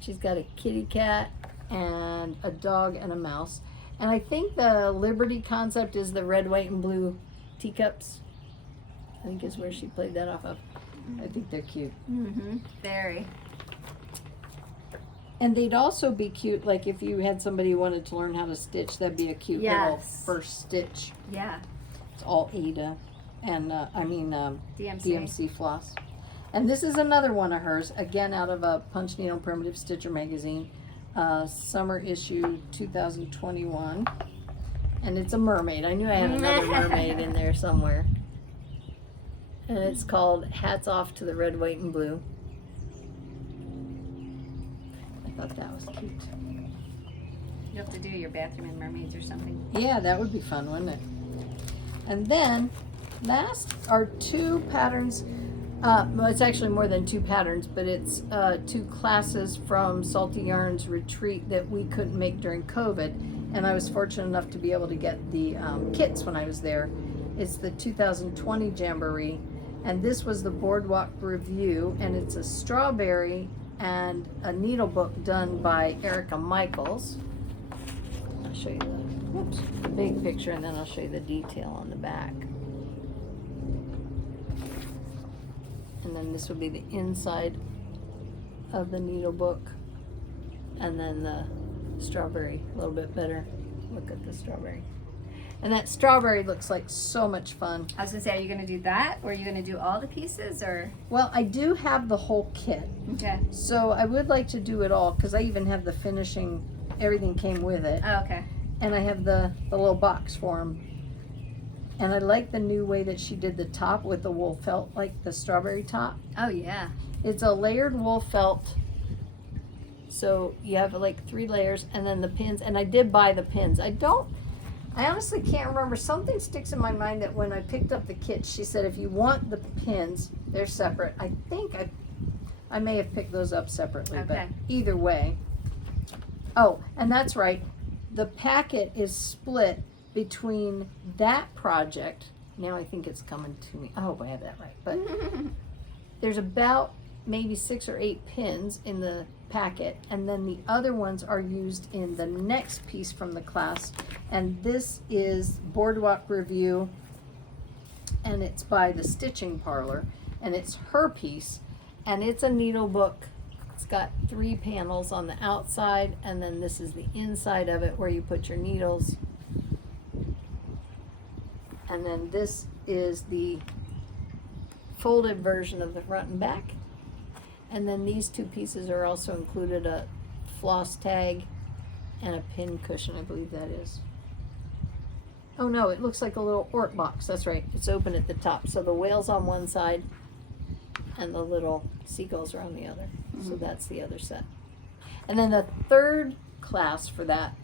She's got a kitty cat and a dog and a mouse. And I think the Liberty concept is the red, white, and blue teacups. I think is where she played that off of. I think they're cute. Very. And they'd also be cute, like if you had somebody who wanted to learn how to stitch, that'd be a cute little Yes. first stitch. Yeah. It's all Ada and DMC. DMC floss. And this is another one of hers, again out of a Punch Needle Primitive Stitcher magazine, summer issue 2021. And it's a mermaid. I knew I had another mermaid in there somewhere. And it's called Hats Off to the Red, White, and Blue. I thought that was cute. You have to do your bathroom in mermaids or something. Yeah, that would be fun, wouldn't it? And then, last are two patterns Well, it's actually more than 2 patterns, but it's 2 classes from Salty Yarns retreat that we couldn't make during COVID, and I was fortunate enough to be able to get the kits when I was there. It's the 2020 Jamboree, and this was the Boardwalk Review, and it's a strawberry and a needle book done by Erica Michaels. I'll show you the big picture, and then I'll show you the detail on the back. And then this would be the inside of the needle book, and then the strawberry, a little bit better. Look at the strawberry. And that strawberry looks like so much fun. I was gonna say, are you gonna do that, or are you gonna do all the pieces, or? Well, I do have the whole kit. Okay. So I would like to do it all, because I even have the finishing, everything came with it. Oh, okay. And I have the little box for them. And I like the new way that she did the top with the wool felt, like the strawberry top. Oh yeah. It's a layered wool felt. So you have like 3 layers, and then the pins, and I did buy the pins. I honestly can't remember. Something sticks in my mind that when I picked up the kit, she said if you want the pins, they're separate. I think I may have picked those up separately, but Okay. either way. Oh, and that's right. The packet is split between that project. Now I think it's coming to me. I hope I have that right. But there's about maybe 6 or 8 pins in the packet, and then the other ones are used in the next piece from the class. And this is Boardwalk Review, and it's by the Stitching Parlor, and it's her piece, and it's a needle book. It's got 3 panels on the outside, and then this is the inside of it where you put your needles. And then this is the folded version of the front and back. And then these 2 pieces are also included, a floss tag and a pin cushion, I believe that is. Oh no, it looks like a little Ort box, that's right. It's open at the top. So the whale's on one side and the little seagulls are on the other. So that's the other set. And then the third class for that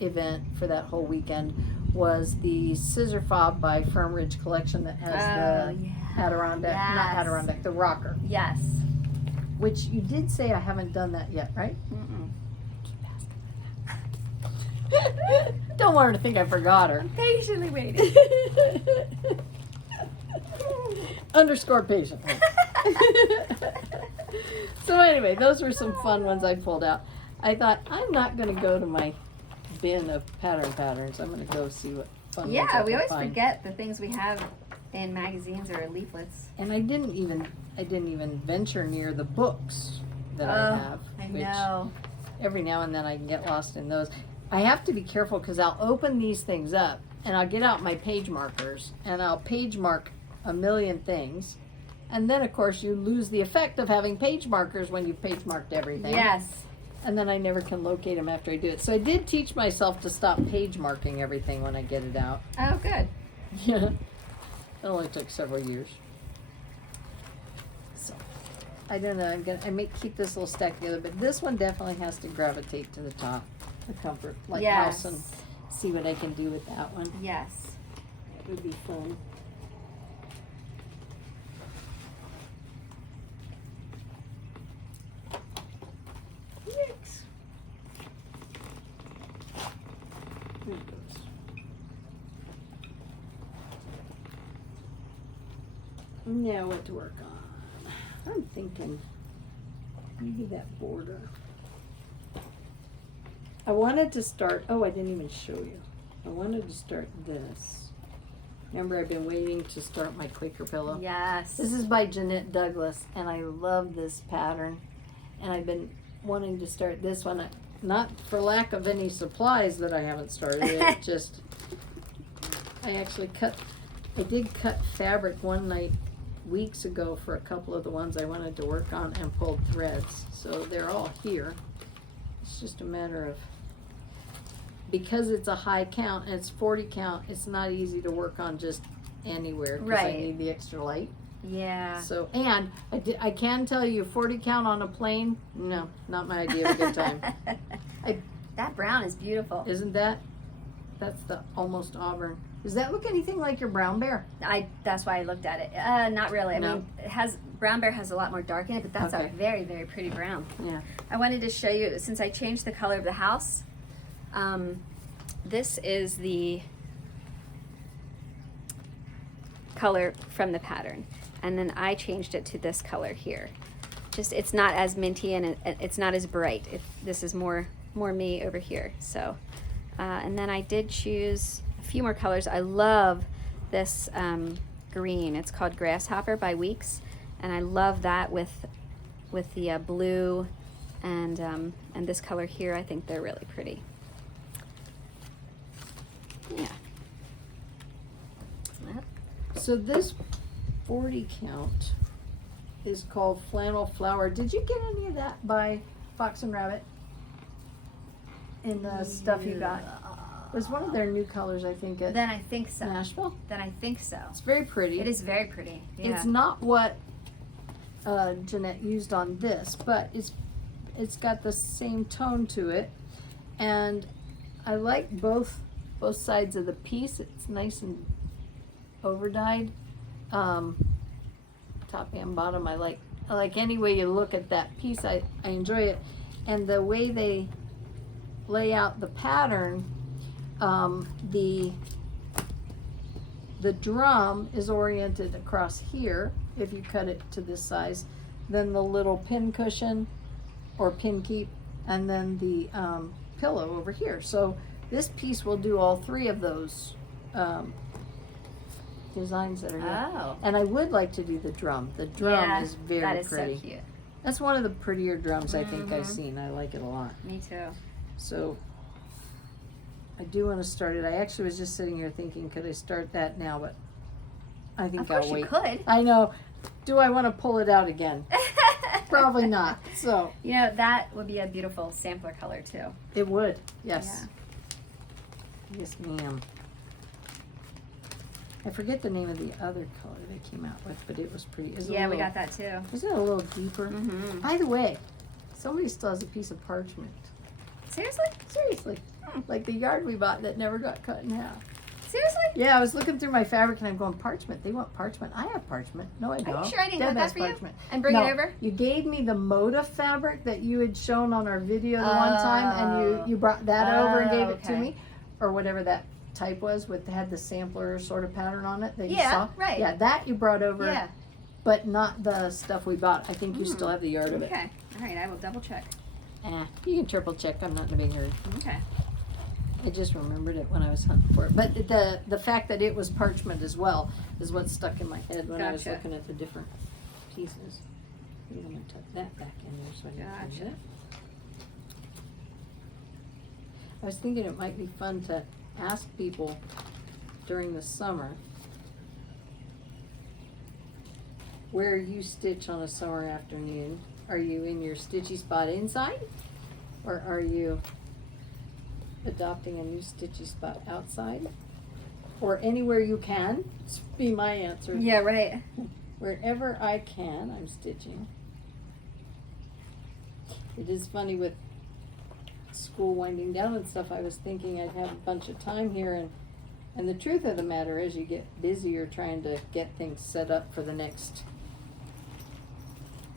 event, for that whole weekend, was the scissor fob by Firm Ridge Collection that has the Adirondack, not Adirondack, the rocker. Yes. Which you did say I haven't done that yet, right? Mm-mm. Keep asking her. Don't want her to think I forgot her. I'm patiently waiting. Underscore patient. So anyway, those were some fun ones I pulled out. I thought, I'm not going to go to my bin of patterns. I'm going to go see what fun ones I Yeah, we can always find. forget the things we have in magazines or leaflets. And I didn't even venture near the books that I have. I which know. every now and then I can get lost in those. I have to be careful because I'll open these things up and I'll get out my page markers and I'll page mark a million things. And then of course you lose the effect of having page markers when you've page marked everything. Yes. And then I never can locate them after I do it. So I did teach myself to stop page marking everything when I get it out. Oh, good. Yeah. It only took several years. So I don't know. I may keep this little stack together, but this one definitely has to gravitate to the top. The comfort lighthouse, and see what I can do with that one. Yes. It would be fun. Yikes. There it goes. Now what to work on? I'm thinking maybe that border. I wanted to start, oh, I didn't even show you. I wanted to start this. Remember, I've been waiting to start my Quaker pillow. Yes. This is by Jeanette Douglas, and I love this pattern. And I've been wanting to start this one, not for lack of any supplies that I haven't started it, just, I did cut fabric one night weeks ago for a couple of the ones I wanted to work on and pulled threads. So they're all here. It's just a matter of, because it's a high count and it's 40 count, it's not easy to work on just anywhere because I Right. need the extra light. Yeah. So, and I can tell you 40 count on a plane, no, not my idea of a good time. That brown is beautiful. Isn't that? That's the almost auburn. Does that look anything like your brown bear? That's why I looked at it. Not really. I No. mean, brown bear has a lot more dark in it, but that's Okay. a very, very pretty brown. Yeah. I wanted to show you, since I changed the color of the house, this is the color from the pattern. And then I changed it to this color here. Just, it's not as minty and it's not as bright. This is more me over here. So, and then I did choose a few more colors. I love this green. It's called Grasshopper by Weeks. And I love that with the blue and this color here. I think they're really pretty. Yeah. So this 40 count is called Flannel Flower. Did you get any of that by Fox and Rabbit in the stuff you got? It was one of their new colors, I think, at Then I think so. Nashville. Then I think so. It's very pretty. It is very pretty. Yeah. It's not what Jeanette used on this, but it's got the same tone to it, and I like both sides of the piece. It's nice and over dyed, top and bottom. I like any way you look at that piece. I enjoy it, and the way they lay out the pattern. The drum is oriented across here if you cut it to this size, then the little pin cushion or pin keep, and then the pillow over here. So this piece will do all three of those designs that are here. Oh. And I would like to do the drum. The drum Yeah, is very that is pretty. so cute. That's one of the prettier drums I think I've Mhm. seen. I like it a lot. Me too. So I do want to start it. I actually was just sitting here thinking, could I start that now? But I think Of course I'll wait. you could. I know. Do I want to pull it out again? Probably not. So You know, that would be a beautiful sampler color too. it would. Yes. Yes, ma'am. I forget the name of the other color they came out with, but it was pretty. Is Yeah, we got that too. Isn't it a little deeper? Mm-hmm. By the way, somebody still has a piece of parchment. Seriously? Seriously. Hmm. Like the yard we bought that never got cut in half. Seriously? Yeah, I was looking through my fabric and I'm going, parchment. They want parchment. I have parchment. No, I don't. Are you sure I didn't Deb get that has for you? parchment. And bring No, it over? You gave me the Moda fabric that you had shown on our video the one time, and you brought that over and gave it to okay. me, or whatever that type was with had the sampler sort of pattern on it that you Yeah, saw. right. Yeah, that you brought over, Yeah. but not the stuff we bought. I think you still have the yard of it. Okay. All right, I will double check. You can triple check. I'm not in a big hurry. Okay. I just remembered it when I was hunting for it. But the fact that it was parchment as well is what stuck in my head when I was Gotcha. looking at the different pieces. I'm going to tuck that back in there so I can change Gotcha. it. I was thinking it might be fun to ask people during the summer where you stitch on a summer afternoon. Are you in your stitchy spot inside, or are you adopting a new stitchy spot outside, or anywhere you can? Be my answer. Yeah, right. Wherever I can, I'm stitching. It is funny with school winding down and stuff. I was thinking I'd have a bunch of time here, and the truth of the matter is, you get busier trying to get things set up for the next.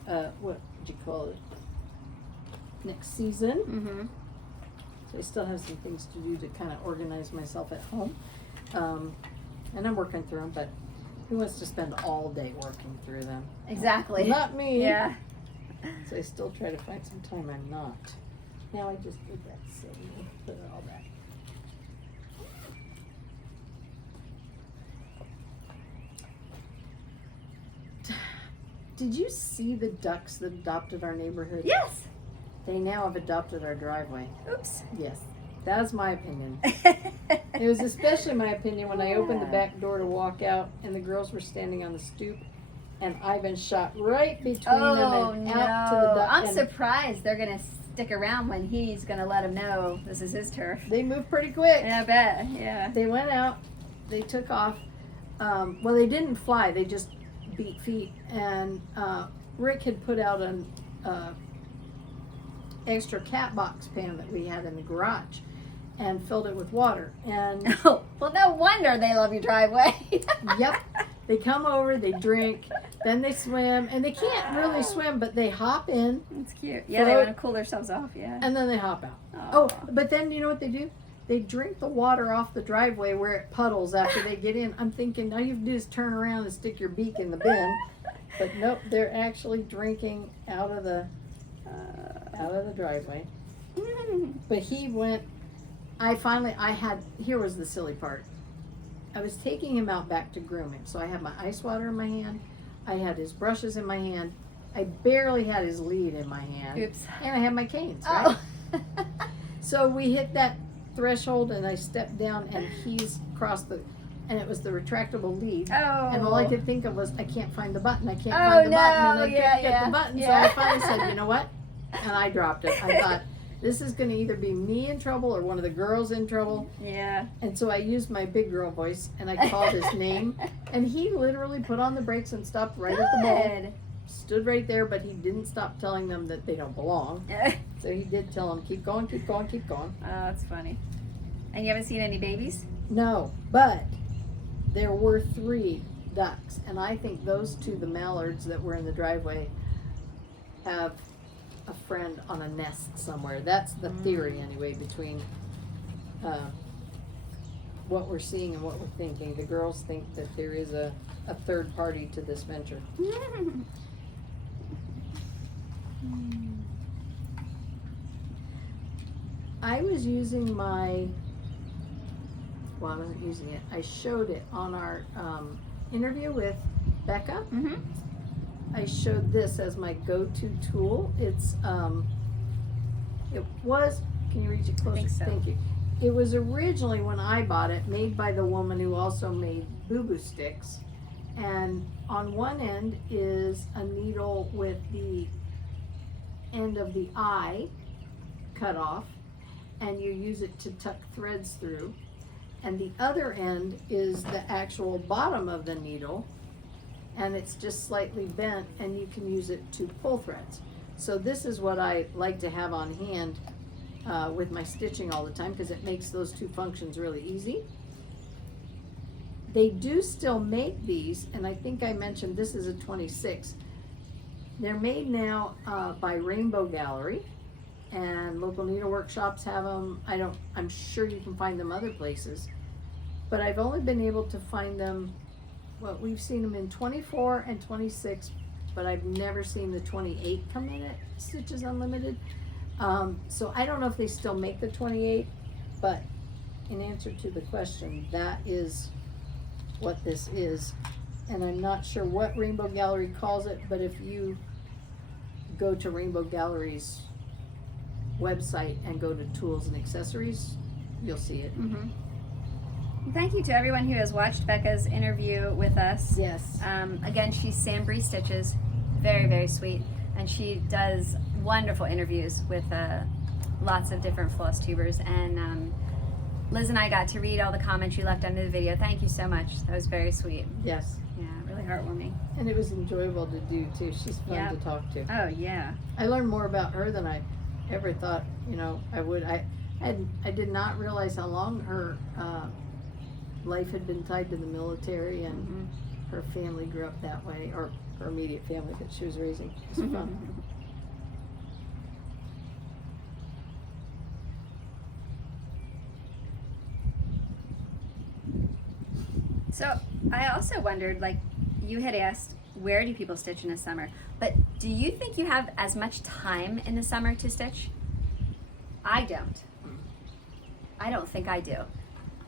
What would you call it? Next season. Mm-hmm. So I still have some things to do to kind of organize myself at home. And I'm working through them, but who wants to spend all day working through them? Exactly. Not me. Yeah. So I still try to find some time I'm not. Now I just did that silly. Put it all back. Did you see the ducks that adopted our neighborhood? Yes. They now have adopted our driveway. Oops. Yes, that's my opinion. It was especially my opinion when I opened the back door to walk out and the girls were standing on the stoop and Ivan shot right between them and out to the duck. I'm and surprised they're gonna stick around when he's gonna let him know this is his turf. they moved pretty quick. Yeah, I bet. Yeah. They went out, they took off. Well, they didn't fly, they just beat feet. And Rick had put out an extra cat box pan that we had in the garage. and filled it with water. And Oh, well, no wonder they love your driveway. yep, they come over, they drink, then they swim, and they can't really swim, but they hop in. That's cute. Yeah, they float, want to cool themselves off, yeah. and then they hop out. Aw. Oh, but then you know what they do? They drink the water off the driveway where it puddles after they get in. I'm thinking, all you have to do is turn around and stick your beak in the bin. But nope, they're actually drinking out of the driveway. But he went, here was the silly part. I was taking him out back to groom him. So I had my ice water in my hand. I had his brushes in my hand. I barely had his lead in my hand. Oops. And I had my canes, right? Oh. So we hit that threshold and I stepped down and he's crossed and it was the retractable lead. Oh. And all I could think of was, I can't find the button. I can't Oh, find the no. button. And I Yeah, couldn't get yeah. the button. Yeah. So I finally said, you know what? And I dropped it. I thought, this is going to either be me in trouble or one of the girls in trouble. Yeah. And so I used my big girl voice and I called his name. And he literally put on the brakes and stopped right at the bowl. Good. Stood right there, but he didn't stop telling them that they don't belong. So he did tell them, keep going, keep going, keep going. Oh, that's funny. And you haven't seen any babies? No, but there were 3 ducks, and I think those 2, the mallards that were in the driveway, have a friend on a nest somewhere. That's the theory, anyway, between what we're seeing and what we're thinking. The girls think that there is a third party to this venture. I was using I wasn't using it. I showed it on our interview with Becca. Mm-hmm. I showed this as my go-to tool. It's it was, can you reach it closer? I think so. Thank you. It was originally, when I bought it, made by the woman who also made boo-boo sticks. And on one end is a needle with the end of the eye cut off, and you use it to tuck threads through. And the other end is the actual bottom of the needle, and it's just slightly bent, and you can use it to pull threads. So this is what I like to have on hand with my stitching all the time, because it makes those 2 functions really easy. They do still make these, and I think I mentioned this is a 26. They're made now by Rainbow Gallery, and local needlework shops have them. I'm sure you can find them other places, but I've only been able to find them, we've seen them in 24 and 26, but I've never seen the 28 come in at Stitches Unlimited. So I don't know if they still make the 28, but in answer to the question, that is what this is. And I'm not sure what Rainbow Gallery calls it, but if you go to Rainbow Gallery's website and go to tools and accessories, you'll see it. Mm-hmm. Thank you to everyone who has watched Becca's interview with us. Yes. Again, she's Sam Bree Stitches, very, very sweet, and she does wonderful interviews with lots of different floss tubers. And Liz and I got to read all the comments you left under the video. Thank you so much. That was very sweet. Yes. Yeah, really heartwarming. And it was enjoyable to do too. She's fun Yeah. to talk to. Oh yeah. I learned more about her than I ever thought, I would. I did not realize how long her life had been tied to the military, and her family grew up that way, or her immediate family that she was raising. It was fun. So I also wondered, like you had asked, where do people stitch in the summer? But do you think you have as much time in the summer to stitch? I don't. I don't think I do.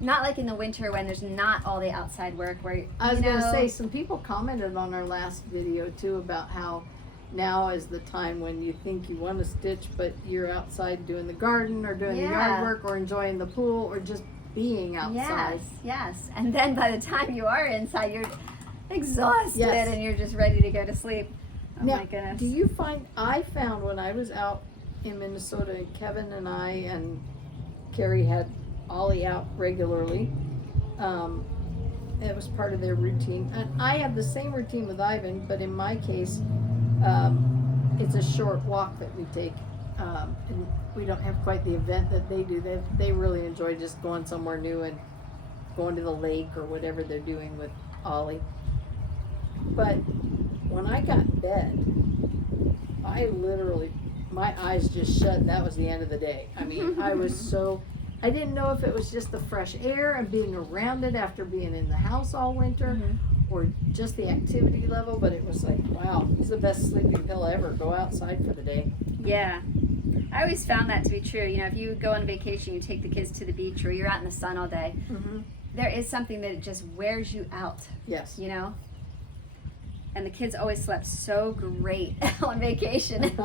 Not like in the winter when there's not all the outside work where, I was going to say, some people commented on our last video too about how now is the time when you think you want to stitch, but you're outside doing the garden or doing the yard work or enjoying the pool or just being outside. Yes. And then by the time you are inside, you're exhausted and you're just ready to go to sleep. Oh now, my goodness. Do you find, I found when I was out in Minnesota, and Kevin and I and Carrie had Ollie out regularly. It was part of their routine. And I have the same routine with Ivan, but in my case, it's a short walk that we take. And we don't have quite the event that they do. They really enjoy just going somewhere new and going to the lake or whatever they're doing with Ollie. But when I got in bed, I literally, my eyes just shut and that was the end of the day. I mean, I didn't know if it was just the fresh air and being around it after being in the house all winter, or just the activity level, but it was like, wow, he's the best sleeping pill ever. Go outside for the day. Yeah. I always found that to be true. You know, if you go on vacation, you take the kids to the beach, or you're out in the sun all day, there is something that just wears you out. Yes. You know? And the kids always slept so great on vacation.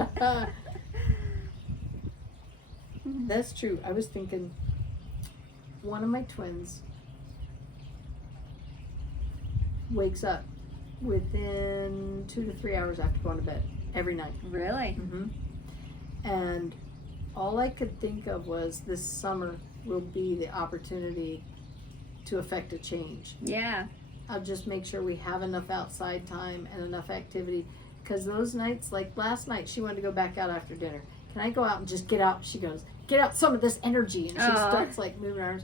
That's true. I was thinking, one of my twins wakes up within 2 to 3 hours after going to bed every night. Really? And all I could think of was this summer will be the opportunity to affect a change. Yeah. I'll just make sure we have enough outside time and enough activity, because those nights, like last night, she wanted to go back out after dinner. Can I go out and just get out? She goes, get out some of this energy, and she starts like moving her arms,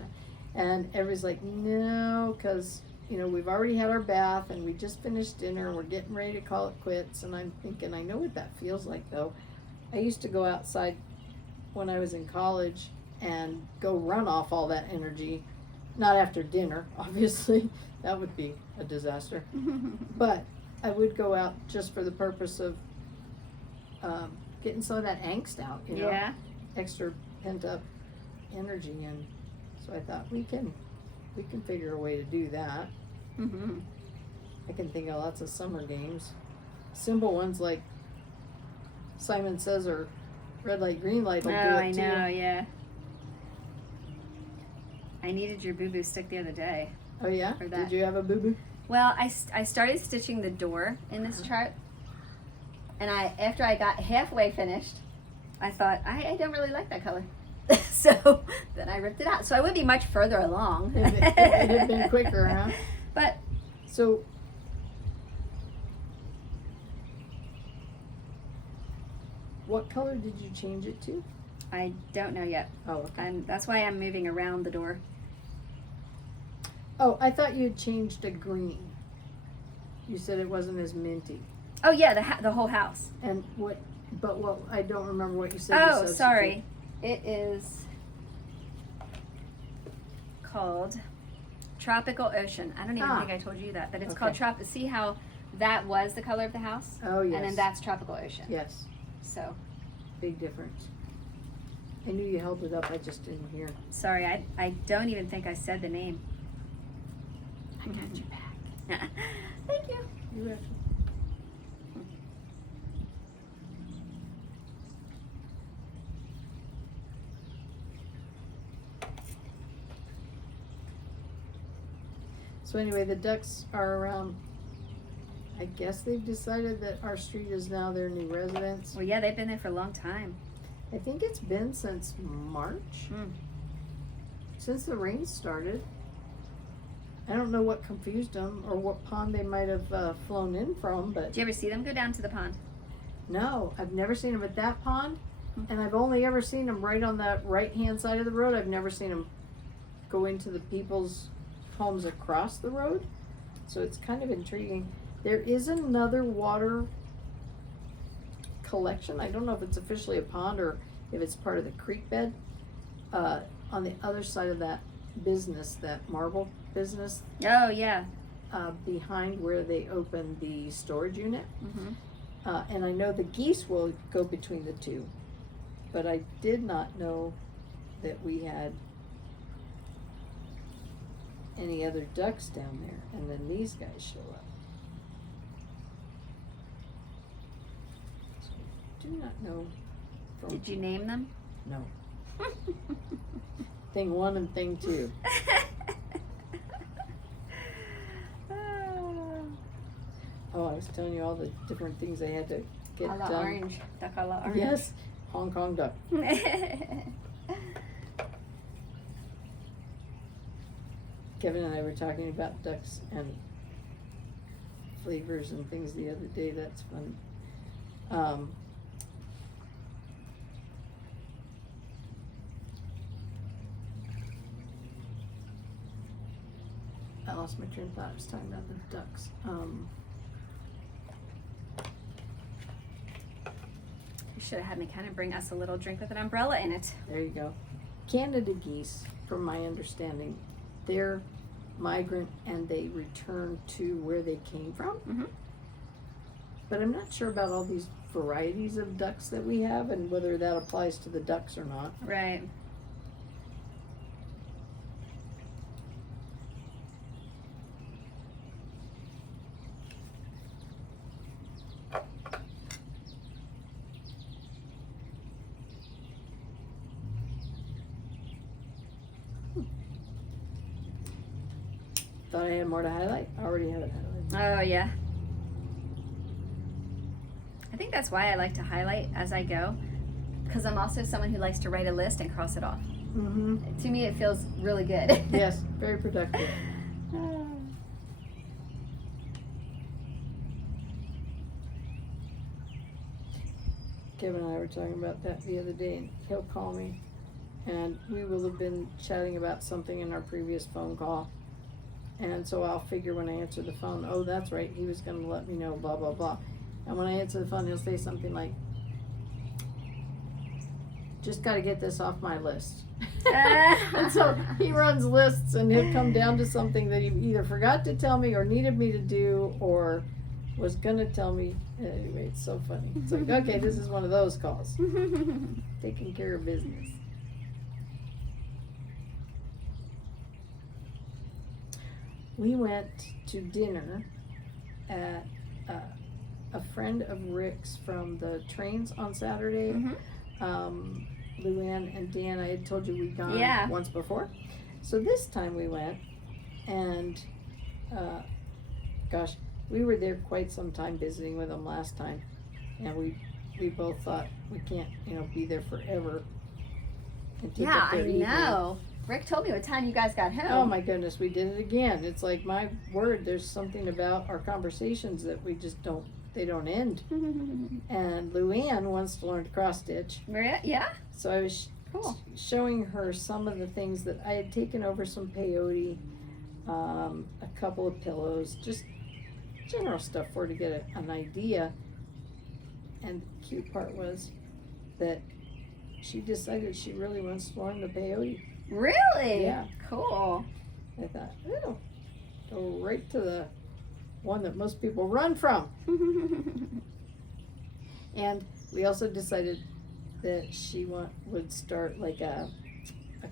and everybody's like, no, because you know we've already had our bath and we just finished dinner and we're getting ready to call it quits. And I'm thinking, I know what that feels like though. I used to go outside when I was in college and go run off all that energy, not after dinner, obviously. That would be a disaster. But I would go out just for the purpose of getting some of that angst out, you know, extra pent up energy. And so I thought we can figure a way to do that. I can think of lots of summer games, simple ones like Simon Says or Red Light, Green Light will do it too. I know, yeah. I needed your boo-boo stick the other day. Oh yeah? For that. Did you have a boo-boo? Well, I started stitching the door in this chart, and after I got halfway finished, I thought, I don't really like that color. So then I ripped it out. So I would be much further along. It had been quicker, huh? But so what color did you change it to? I don't know yet. Oh, okay. That's why I'm moving around the door. Oh, I thought you had changed to green. You said it wasn't as minty. Oh yeah, the whole house. And what I don't remember what you said. Oh, sorry. It is called Tropical Ocean. I don't even think I told you that, but it's called See how that was the color of the house? Oh, yes. And then that's Tropical Ocean. Yes. So. Big difference. I knew you held it up, I just didn't hear. Sorry, I don't even think I said the name. I got you back. Thank you. You have to. So anyway, the ducks are around. I guess they've decided that our street is now their new residence. Well, yeah, they've been there for a long time. I think it's been since March, since the rain started. I don't know what confused them or what pond they might have flown in from, but... Did you ever see them go down to the pond? No, I've never seen them at that pond, and I've only ever seen them right on that right-hand side of the road. I've never seen them go into the people's homes across the road, so it's kind of intriguing. There is another water collection. I don't know if it's officially a pond or if it's part of the creek bed on the other side of that business, that marble business. Oh, yeah. Behind where they opened the storage unit. And I know the geese will go between the two, but I did not know that we had any other ducks down there. And then these guys show up. So I do not know. Did you name them? No. Thing 1 and thing 2. Oh, I was telling you all the different things they had to get a la done. orange. Duck a la orange. Yes, Hong Kong duck. Kevin and I were talking about ducks and flavors and things the other day. That's fun. I lost my train of thought. I was talking about the ducks. You should have had me kind of bring us a little drink with an umbrella in it. There you go. Canada geese, from my understanding, they're migrant and they return to where they came from. Mm-hmm. But I'm not sure about all these varieties of ducks that we have and whether that applies to the ducks or not. Right. Thought I had more to highlight. I already have it highlighted. Oh, yeah. I think that's why I like to highlight as I go, because I'm also someone who likes to write a list and cross it off. Mm-hmm. To me, it feels really good. Yes, very productive. Kevin and I were talking about that the other day, and he'll call me, and we will have been chatting about something in our previous phone call. And so I'll figure when I answer the phone, oh, that's right, he was going to let me know, blah, blah, blah. And when I answer the phone, he'll say something like, just got to get this off my list. And so he runs lists, and he'll come down to something that he either forgot to tell me or needed me to do or was going to tell me. Anyway, it's so funny. It's like, okay, this is one of those calls. Taking care of business. We went to dinner at a friend of Rick's from the trains on Saturday. Mm-hmm. Luann and Dan, I had told you we'd gone Yeah. once before. So this time we went, and gosh, we were there quite some time visiting with them last time, and we both thought we can't, be there forever. And take Yeah, up their I evening. know. Rick told me what time you guys got home. Oh my goodness, we did it again. It's like, my word, there's something about our conversations that we just they don't end. And Luann wants to learn to cross stitch. Maria, yeah? So I was Cool. showing her some of the things that I had taken over, some peyote, a couple of pillows, just general stuff for her to get an idea. And the cute part was that she decided she really wants to learn the peyote. Really? Yeah. Cool. I thought, oh, go right to the one that most people run from. And we also decided that she would start like a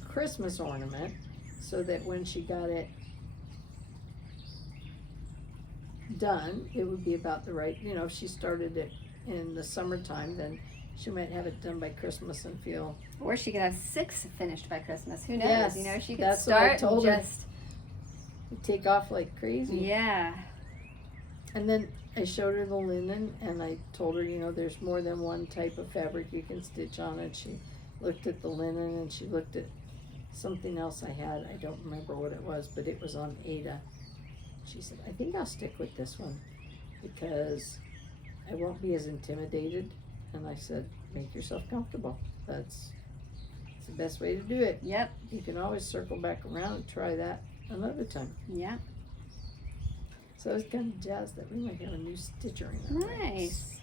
Christmas ornament, so that when she got it done, it would be about the right, if she started it in the summertime, then she might have it done by Christmas and feel. Or she could have 6 finished by Christmas. Who knows? Yes, She could that's what I start told her. just. Take off like crazy. Yeah. And then I showed her the linen, and I told her, there's more than one type of fabric you can stitch on it. She looked at the linen, and she looked at something else I had. I don't remember what it was, but it was on Ada. She said, I think I'll stick with this one because I won't be as intimidated. And I said, make yourself comfortable. That's the best way to do it. Yep. You can always circle back around and try that another time. Yeah. So I was kind of jazzed that we might have a new stitcher in our ranks. Nice.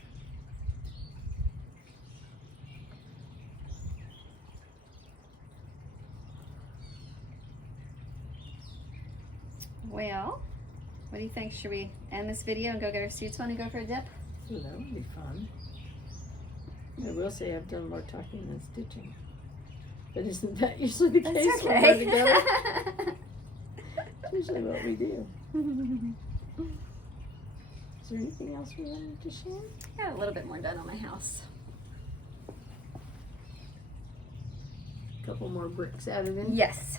Well, what do you think? Should we end this video and go get our suits on and go for a dip? Ooh, that would be fun. I will say I've done more talking than stitching. But isn't that usually the case That's when we're okay. together? It's usually what we do. Is there anything else we wanted to share? Got a little bit more done on my house. A couple more bricks added in. Yes.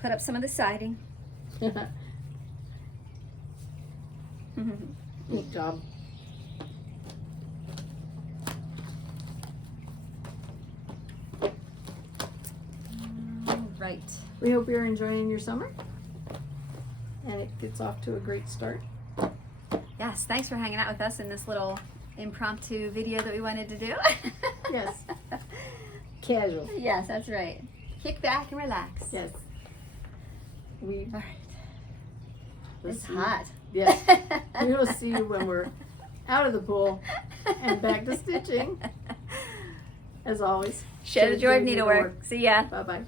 Put up some of the siding. Good job. Right. We hope you're enjoying your summer and it gets off to a great start. Yes, thanks for hanging out with us in this little impromptu video that we wanted to do. Yes. Casual. Yes, that's right. Kick back and relax. Yes. We All right. We'll It's see you- hot. Yes. We will see you when we're out of the pool and back to stitching. As always, Share the joy of needlework. See ya. Bye-bye.